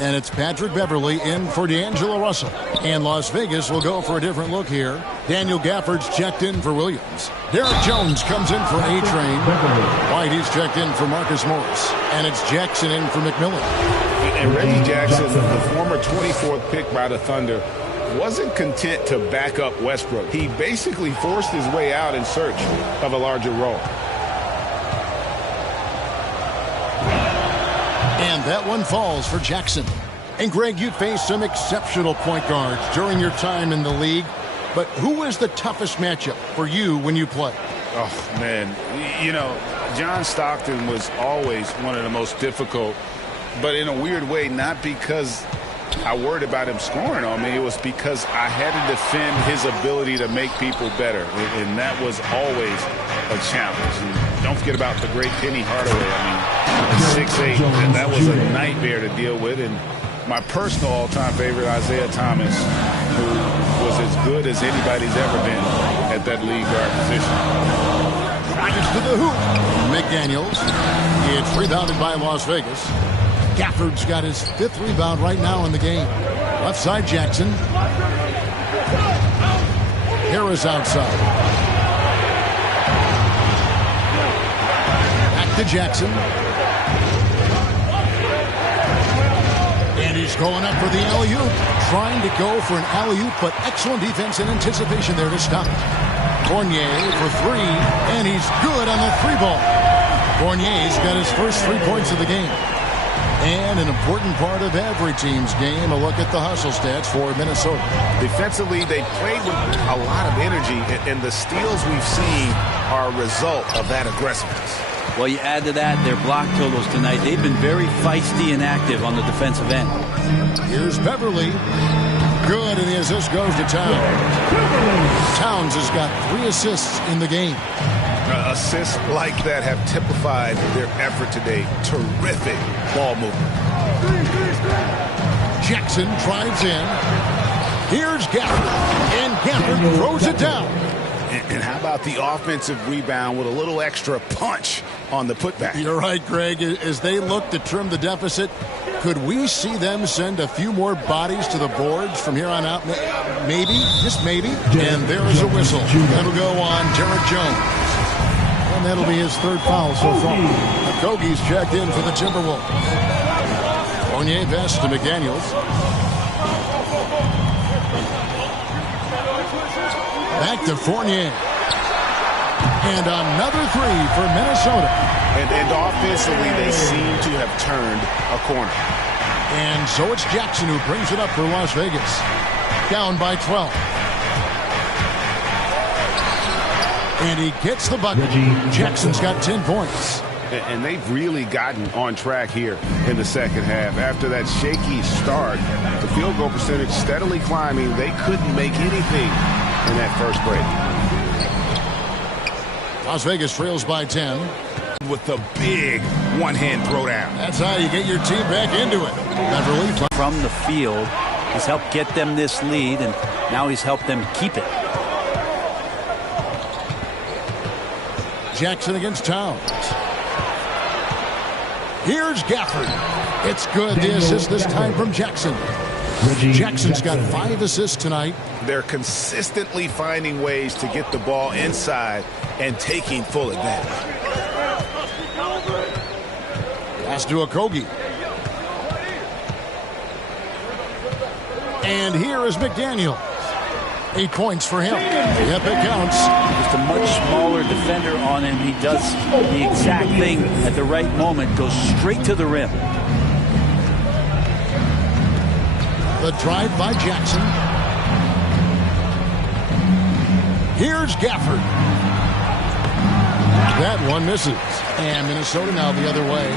And it's Patrick Beverley in for D'Angelo Russell. And Las Vegas will go for a different look here. Daniel Gafford's checked in for Williams. Derek Jones comes in for A-Train. White, he's checked in for Marcus Morris. And it's Jackson in for McMillan. And Reggie Jackson, the former 24th pick by the Thunder, wasn't content to back up Westbrook. He basically forced his way out in search of a larger role. And that one falls for Jackson. And Greg, you faced some exceptional point guards during your time in the league. But who was the toughest matchup for you when you played? Oh, man. You know, John Stockton was always one of the most difficult, but in a weird way, not because I worried about him scoring on me. It was because I had to defend his ability to make people better, and that was always a challenge. And don't forget about the great Penny Hardaway. I mean, 6'8", and that was a nightmare to deal with. And my personal all-time favorite, Isaiah Thomas, who was as good as anybody's ever been at that lead guard position. Drives to the hoop. McDaniels. It's rebounded by Las Vegas. Gafford's got his 5th rebound right now in the game. Left side, Jackson. Harris outside. Back to Jackson. And he's going up for the alley-oop. Trying to go for an alley-oop, but excellent defense and anticipation there to stop it. Fournier for 3, and he's good on the 3-ball. Fournier's got his first 3 points of the game. And an important part of every team's game, a look at the hustle stats for Minnesota. Defensively, they played with a lot of energy, and the steals we've seen are a result of that aggressiveness. Well, you add to that their block totals tonight. They've been very feisty and active on the defensive end. Here's Beverley. Good, and the assist goes to Towns. Towns has got 3 assists in the game. Assists like that have typified their effort today. Terrific ball movement. Jackson drives in. Here's Gafford. And Gafford throws it down. And how about the offensive rebound with a little extra punch on the putback? You're right, Greg. As they look to trim the deficit, could we see them send a few more bodies to the boards from here on out? Maybe, just maybe. And there is a whistle. That'll go on Derek Jones. And that'll be his 3rd foul so far. Okogie's checked in for the Timberwolves. Fournier pass to McDaniels. Back to Fournier. And another 3 for Minnesota. And offensively, they seem to have turned a corner. And so it's Jackson who brings it up for Las Vegas. Down by 12. And he gets the bucket. Jackson's got 10 points. And they've really gotten on track here in the second half. After that shaky start, the field goal percentage steadily climbing. They couldn't make anything in that first break. Las Vegas trails by 10. With the big one-hand throwdown. That's how you get your team back into it. Beverley. From the field, he's helped get them this lead, and now he's helped them keep it. Jackson against Towns. Here's Gafford. It's good. The assist this time from Jackson. Jackson's got 5 assists tonight. They're consistently finding ways to get the ball inside and taking full advantage. Pass to Okogie. And here is McDaniel. 8 points for him. Yep, it counts. Just a much smaller defender on him. He does the exact thing at the right moment. Goes straight to the rim. The drive by Jackson. Here's Gafford. That one misses. And Minnesota now the other way.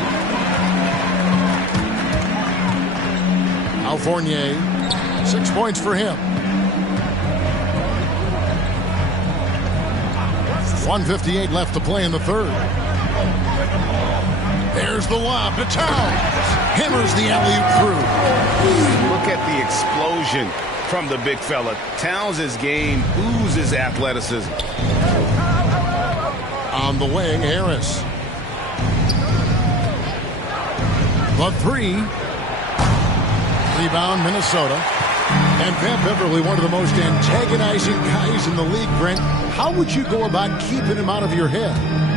Al Fournier. 6 points for him. 1:58 left to play in the 3rd. There's the lob to Towns. Hammers the alley-oop through. Look at the explosion from the big fella. Towns' game oozes athleticism. On the way, Harris. The 3. Rebound, Minnesota. And Pat Beverly, one of the most antagonizing guys in the league, Brent. How would you go about keeping him out of your head?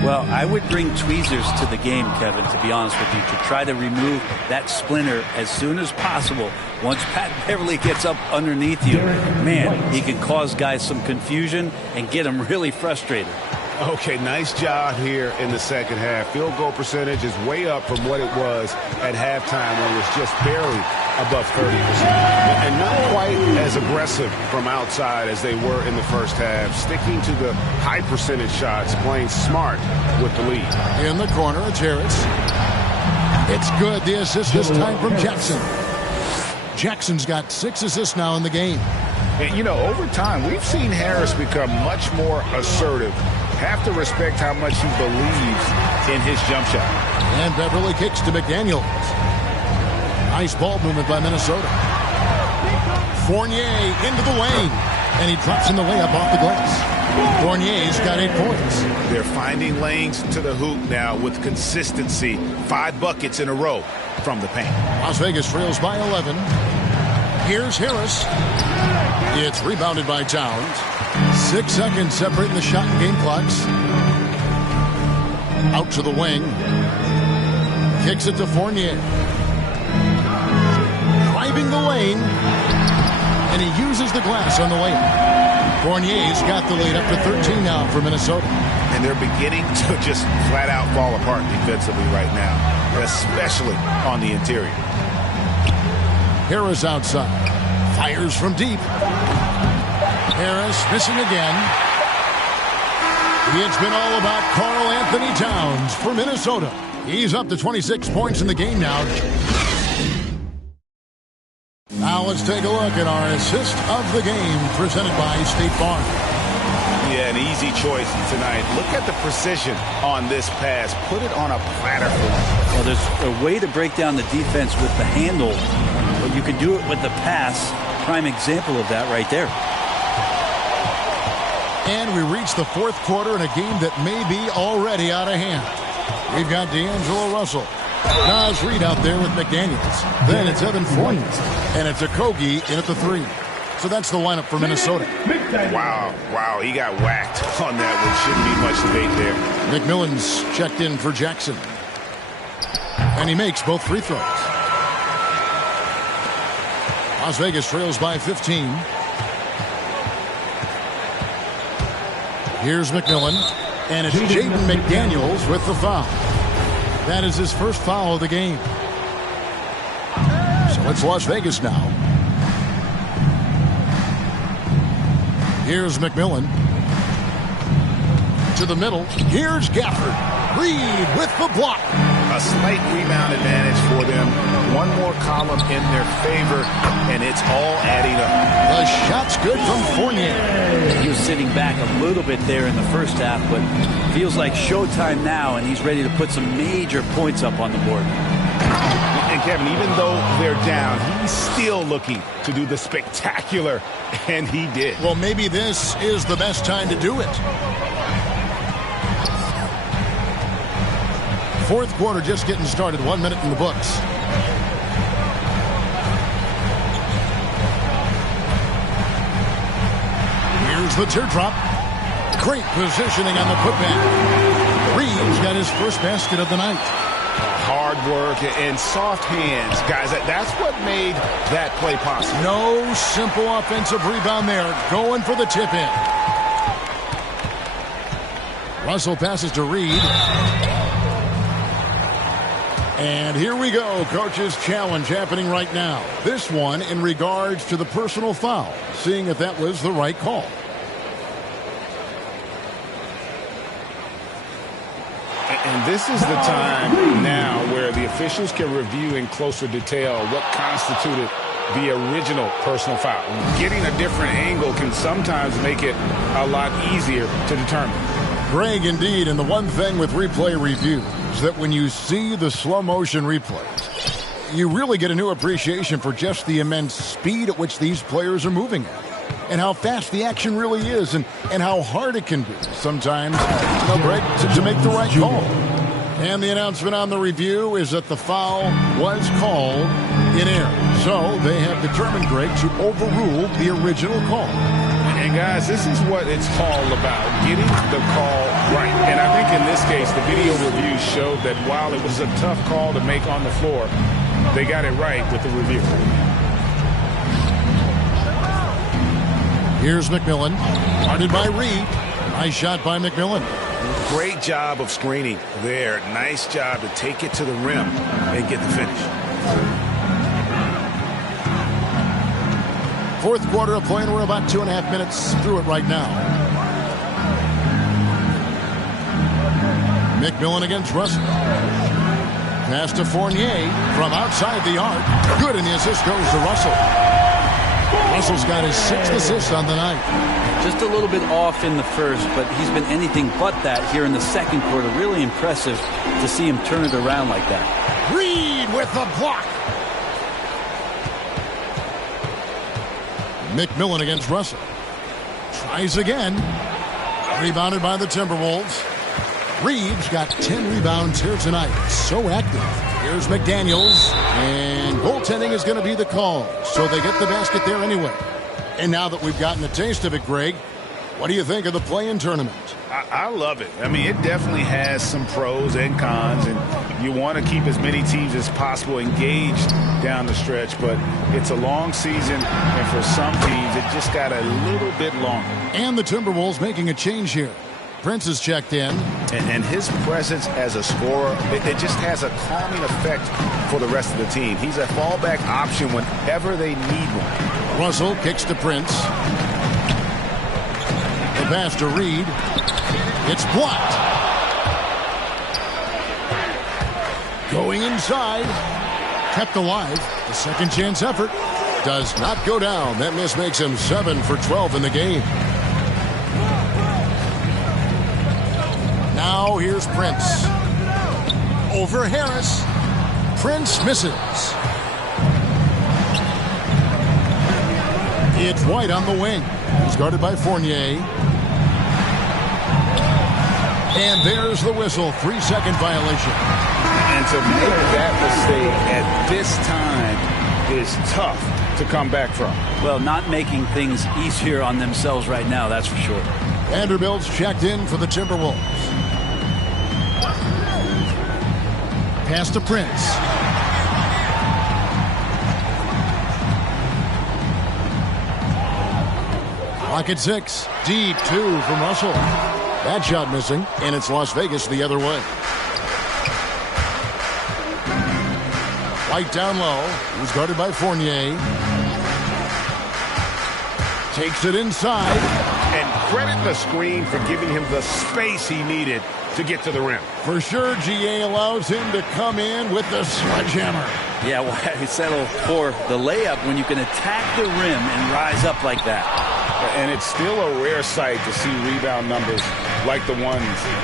Well, I would bring tweezers to the game, Kevin, to be honest with you, to try to remove that splinter as soon as possible. Once Pat Beverly gets up underneath you, man, he can cause guys some confusion and get them really frustrated. Okay, nice job here in the second half. Field goal percentage is way up from what it was at halftime when it was just barely above 30%. And not quite as aggressive from outside as they were in the first half. Sticking to the high percentage shots, playing smart with the lead. In the corner, it's Harris. It's good. The assist this time from Jackson. Jackson's got 6 assists now in the game. And, you know, over time, we've seen Harris become much more assertive. Have to respect how much he believes in his jump shot. And Beverly kicks to McDaniels. Nice ball movement by Minnesota. Fournier into the lane. And he drops in the layup off the glass. Fournier's got 8 points. They're finding lanes to the hoop now with consistency. 5 buckets in a row from the paint. Las Vegas trails by 11. Here's Harris. It's rebounded by Towns. 6 seconds separating the shot and game clocks. Out to the wing. Kicks it to Fournier. Driving the lane. And he uses the glass on the layup. Fournier's got the lead up to 13 now for Minnesota. And they're beginning to just flat out fall apart defensively right now, especially on the interior. Harris outside. Fires from deep. Harris missing again. It's been all about Karl Anthony Towns for Minnesota. He's up to 26 points in the game now. Now let's take a look at our assist of the game presented by State Farm. Yeah, an easy choice tonight. Look at the precision on this pass. Put it on a platter for him. Well, there's a way to break down the defense with the handle, but you can do it with the pass. Prime example of that right there. And we reach the fourth quarter in a game that may be already out of hand. We've got D'Angelo Russell. Nas Reed out there with McDaniels. Then it's Evan Fournier. And it's Okogie in at the 3. So that's the lineup for Minnesota. Wow, he got whacked on that one. Shouldn't be much debate there. McMillan's checked in for Jackson. And he makes both free throws. Las Vegas trails by 15. Here's McMillan. And it's Jaden McDaniels with the foul. That is his first foul of the game. So it's Las Vegas now. Here's McMillan. To the middle. Here's Gafford. Reed with the block. A slight rebound advantage for them. One more column in their favor, and it's all adding up. The shot's good from Fournier. He was sitting back a little bit there in the first half, but feels like showtime now, and he's ready to put some major points up on the board. And Kevin, even though they're down, he's still looking to do the spectacular, and he did. Well, maybe this is the best time to do it. Fourth quarter just getting started. 1 minute in the books. Here's the teardrop. Great positioning on the putback. Reed's got his first basket of the night. Hard work and soft hands. Guys, that's what made that play possible. No simple offensive rebound there. Going for the tip-in. Russell passes to Reed. And here we go. Coach's challenge happening right now. This one in regards to the personal foul. Seeing if that was the right call. And this is the time now where the officials can review in closer detail what constituted the original personal foul. Getting a different angle can sometimes make it a lot easier to determine. Greg, indeed, and the one thing with replay review is that when you see the slow motion replays, you really get a new appreciation for just the immense speed at which these players are moving at. And how fast the action really is, and how hard it can be sometimes, Greg, to make the right call. And the announcement on the review is that the foul was called in air. So they have determined, Greg, to overrule the original call. And guys, this is what it's all about, getting the call right. And I think in this case, the video review showed that while it was a tough call to make on the floor, they got it right with the review. Here's McMillan, guarded by Reed. Nice shot by McMillan. Great job of screening there. Nice job to take it to the rim and get the finish. Fourth quarter of play, and we're about 2.5 minutes through it right now. McMillan against Russell. Pass to Fournier from outside the arc. Good, and the assist goes to Russell. Russell's got his 6th assist on the night. Just a little bit off in the first, but he's been anything but that here in the second quarter. Really impressive to see him turn it around like that. Reed with the block. McMillan against Russell. Tries again. Rebounded by the Timberwolves. Reed's got 10 rebounds here tonight. So active. Here's McDaniels. And goaltending is going to be the call. So they get the basket there anyway. And now that we've gotten a taste of it, Greg, what do you think of the play-in tournament? I love it. I mean, it definitely has some pros and cons, and you want to keep as many teams as possible engaged down the stretch, but it's a long season, and for some teams, it just got a little bit longer. And the Timberwolves making a change here. Prince is checked in. And his presence as a scorer, it just has a calming effect for the rest of the team. He's a fallback option whenever they need one. Russell kicks to Prince. The pass to Reed. It's blocked. Going inside. Kept alive. The second chance effort does not go down. That miss makes him 7 for 12 in the game. Now here's Prince. Over Harris. Prince misses. It's White on the wing. He's guarded by Fournier. And there's the whistle. 3-second violation. And to make that mistake at this time is tough to come back from. Well, not making things easier on themselves right now, that's for sure. Vanderbilt's checked in for the Timberwolves. Pass to Prince. Clock at 6. Deep 2 from Russell. That shot missing, and it's Las Vegas the other way. White down low. He's guarded by Fournier. Takes it inside. And credit the screen for giving him the space he needed to get to the rim. For sure, GA allows him to come in with the sledgehammer. Yeah, why settle for the layup when you can attack the rim and rise up like that? And it's still a rare sight to see rebound numbers like the ones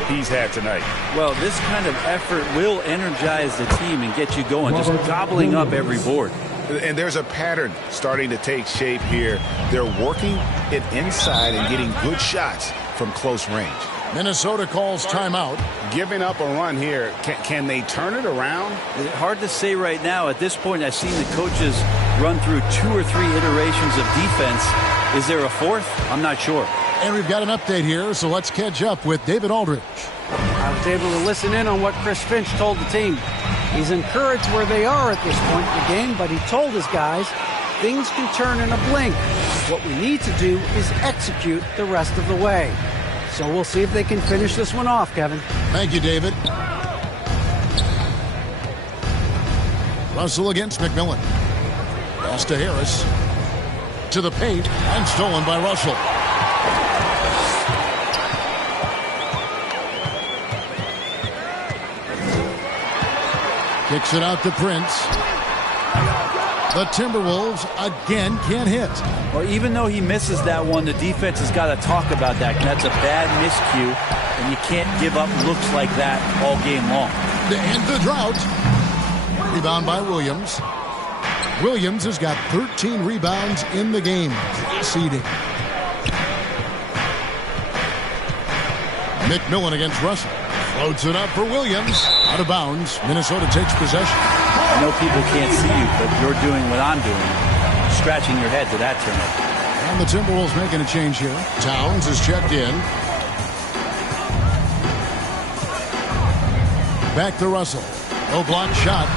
he's had tonight. Well, this kind of effort will energize the team and get you going, just gobbling up every board. And there's a pattern starting to take shape here. They're working it inside and getting good shots from close range. Minnesota calls timeout. Giving up a run here. Can they turn it around? It's hard to say right now. At this point, I've seen the coaches run through 2 or 3 iterations of defense. Is there a fourth? I'm not sure. And we've got an update here, so let's catch up with David Aldridge. I was able to listen in on what Chris Finch told the team. He's encouraged where they are at this point in the game, but he told his guys things can turn in a blink. What we need to do is execute the rest of the way. So we'll see if they can finish this one off, Kevin. Thank you, David. Russell against McMillan. Pass to Harris. To the paint, and stolen by Russell. Kicks it out to Prince. The Timberwolves again can't hit. Well, even though he misses that one, the defense has got to talk about that. That's a bad miscue, and you can't give up looks like that all game long. To end the drought. Rebound by Williams. Williams has got 13 rebounds in the game. Seeding. McMillan against Russell. Floats it up for Williams. Out of bounds. Minnesota takes possession. I know people can't see you, but you're doing what I'm doing. Scratching your head to that turnover. And the Timberwolves making a change here. Towns is checked in. Back to Russell. No block shot.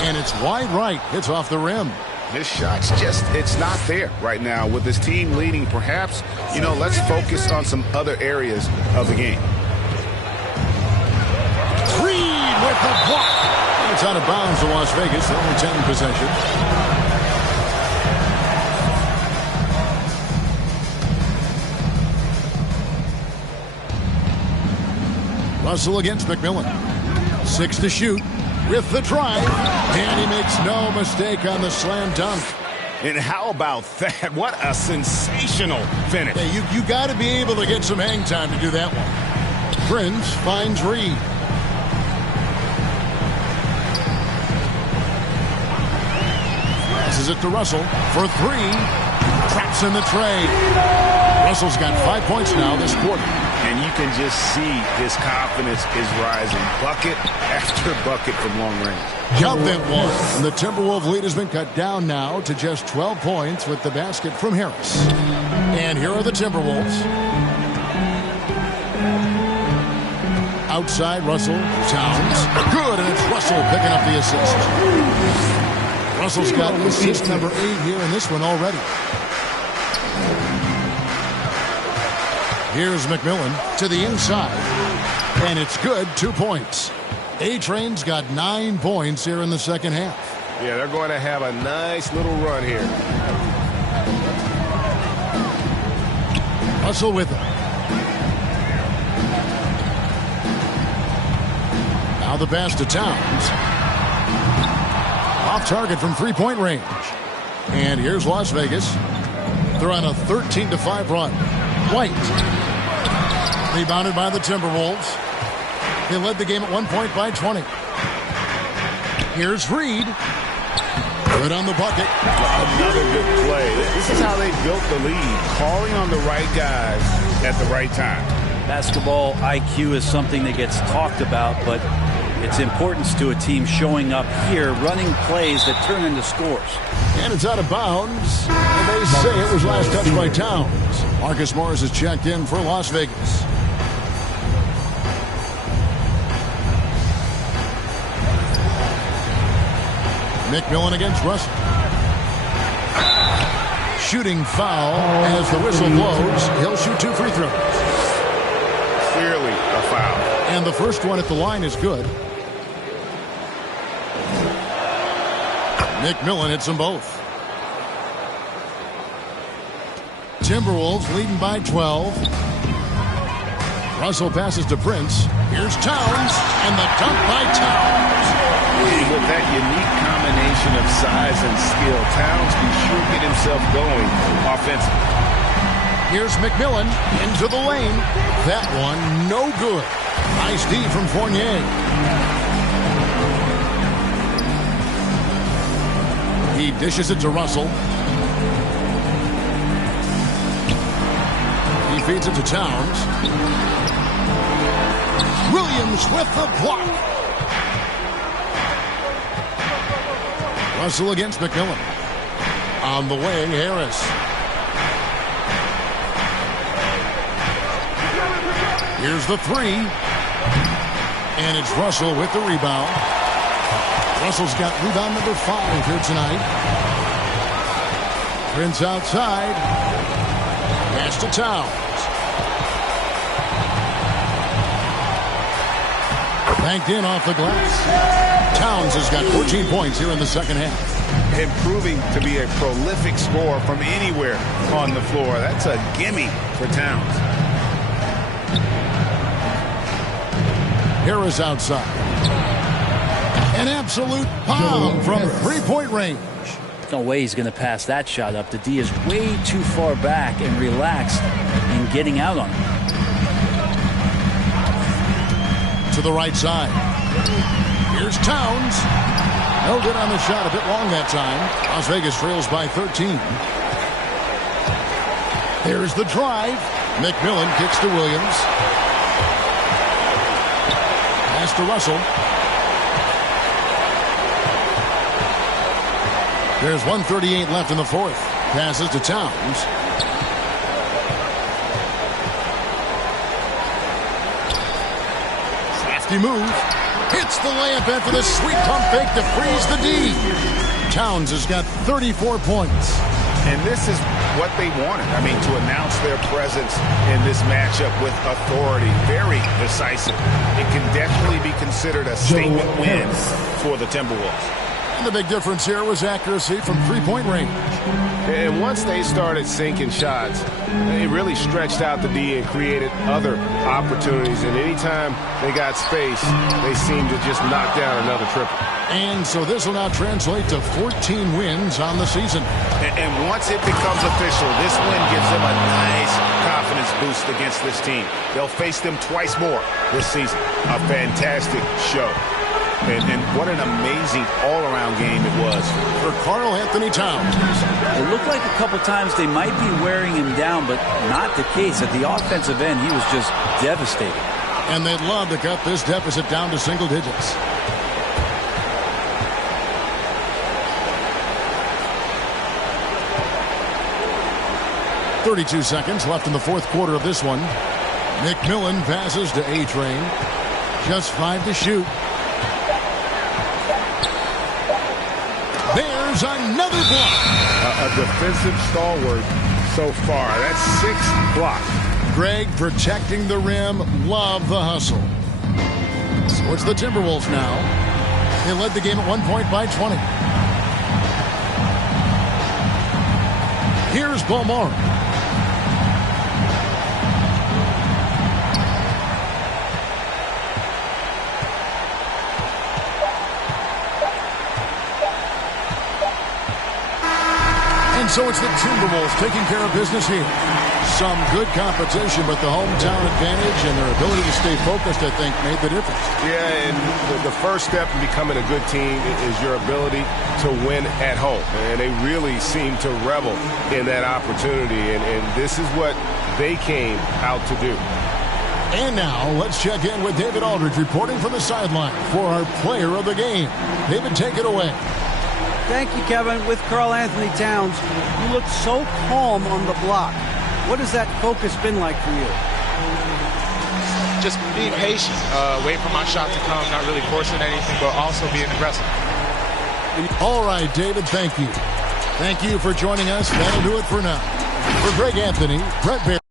And it's wide right. It's off the rim. His shot's just, it's not there right now. With his team leading, perhaps, let's focus on some other areas of the game. Reed with the block. It's out of bounds to Las Vegas. They're only 10 possession. Russell against McMillan. 6 to shoot with the drive. And he makes no mistake on the slam dunk. And how about that? What a sensational finish. Hey, you got to be able to get some hang time to do that one. Prince finds Reed. Passes it to Russell for 3. Traps in the tray. Russell's got 5 points now this quarter. And you can just see his confidence is rising. Bucket after bucket from long range. Count that one. And the Timberwolves lead has been cut down now to just 12 points with the basket from Harris. And here are the Timberwolves. Outside, Russell, Towns. Good, and it's Russell picking up the assist. Russell's got assist number 8 here in this one already. Here's McMillan to the inside. And it's good, 2 points. A-Train's got 9 points here in the second half. Yeah, they're going to have a nice little run here. Russell with it. Now the pass to Towns. Off target from 3-point range. And here's Las Vegas. They're on a 13-5 run. White. Rebounded by the Timberwolves. They led the game at 1 point by 20. Here's Reed. Good on the bucket. Another good play. This is how they built the lead. Calling on the right guys at the right time. Basketball IQ is something that gets talked about, but its importance to a team showing up here, running plays that turn into scores. And it's out of bounds. And they say it was last touched by Towns. Marcus Morris is checked in for Las Vegas. McMillan against Russell. Shooting foul as the whistle blows. He'll shoot 2 free throws. Clearly a foul. And the first one at the line is good. McMillan hits them both. Timberwolves leading by 12. Russell passes to Prince. Here's Towns, and the dunk by Towns. With that unique combination of size and skill, Towns can sure get himself going offensively. Here's McMillan into the lane. That one no good. Nice D from Fournier. He dishes it to Russell. He feeds it to Towns. Williams with the block. Russell against McMillan. On the way, Harris. Here's the 3. And it's Russell with the rebound. Russell's got rebound number 5 here tonight. Prince outside. Pass to Towns. Banked in off the glass. Towns has got 14 points here in the second half. Improving to be a prolific scorer from anywhere on the floor. That's a gimme for Towns. Harris outside. An absolute bomb from 3-point range. No way he's going to pass that shot up. The D is way too far back and relaxed in getting out on him. To the right side. Here's Towns. No good on the shot. A bit long that time. Las Vegas trails by 13. There's the drive. McMillan kicks to Williams. Pass to Russell. There's 1:38 left in the fourth. Passes to Towns. Crafty move. Hits the layup after the sweet pump fake to freeze the D. Towns has got 34 points. And this is what they wanted. I mean, to announce their presence in this matchup with authority. Very decisive. It can definitely be considered a statement win for the Timberwolves. And the big difference here was accuracy from three-point range. And once they started sinking shots, they really stretched out the D and created other opportunities. And anytime they got space, they seemed to just knock down another triple. And so this will now translate to 14 wins on the season. And once it becomes official, this win gives them a nice confidence boost against this team. They'll face them twice more this season. A fantastic show. And what an amazing all-around game it was for Karl Anthony Towns. It looked like a couple times they might be wearing him down, but not the case. At the offensive end, he was just devastating. And they'd love to cut this deficit down to single digits. .32 seconds left in the fourth quarter of this one. McMillan passes to A-Train. Just 5 to shoot. There's another block. A defensive stalwart so far. That's 6 blocks. Greg protecting the rim. Love the hustle. So it's the Timberwolves now. They led the game at 1 point by 20. Here's Bomar. And so it's the Timberwolves taking care of business here. Some good competition, but the hometown advantage and their ability to stay focused, I think, made the difference. Yeah, and the first step in becoming a good team is your ability to win at home. And they really seem to revel in that opportunity, and this is what they came out to do. And now let's check in with David Aldridge reporting from the sideline for our player of the game. David, take it away. Thank you, Kevin. With Karl Anthony Towns, you look so calm on the block. What has that focus been like for you? Just being patient, wait for my shot to come, not really forcing anything, but also being aggressive. All right, David, thank you. Thank you for joining us. That'll do it for now. For Greg Anthony, Brett Baer.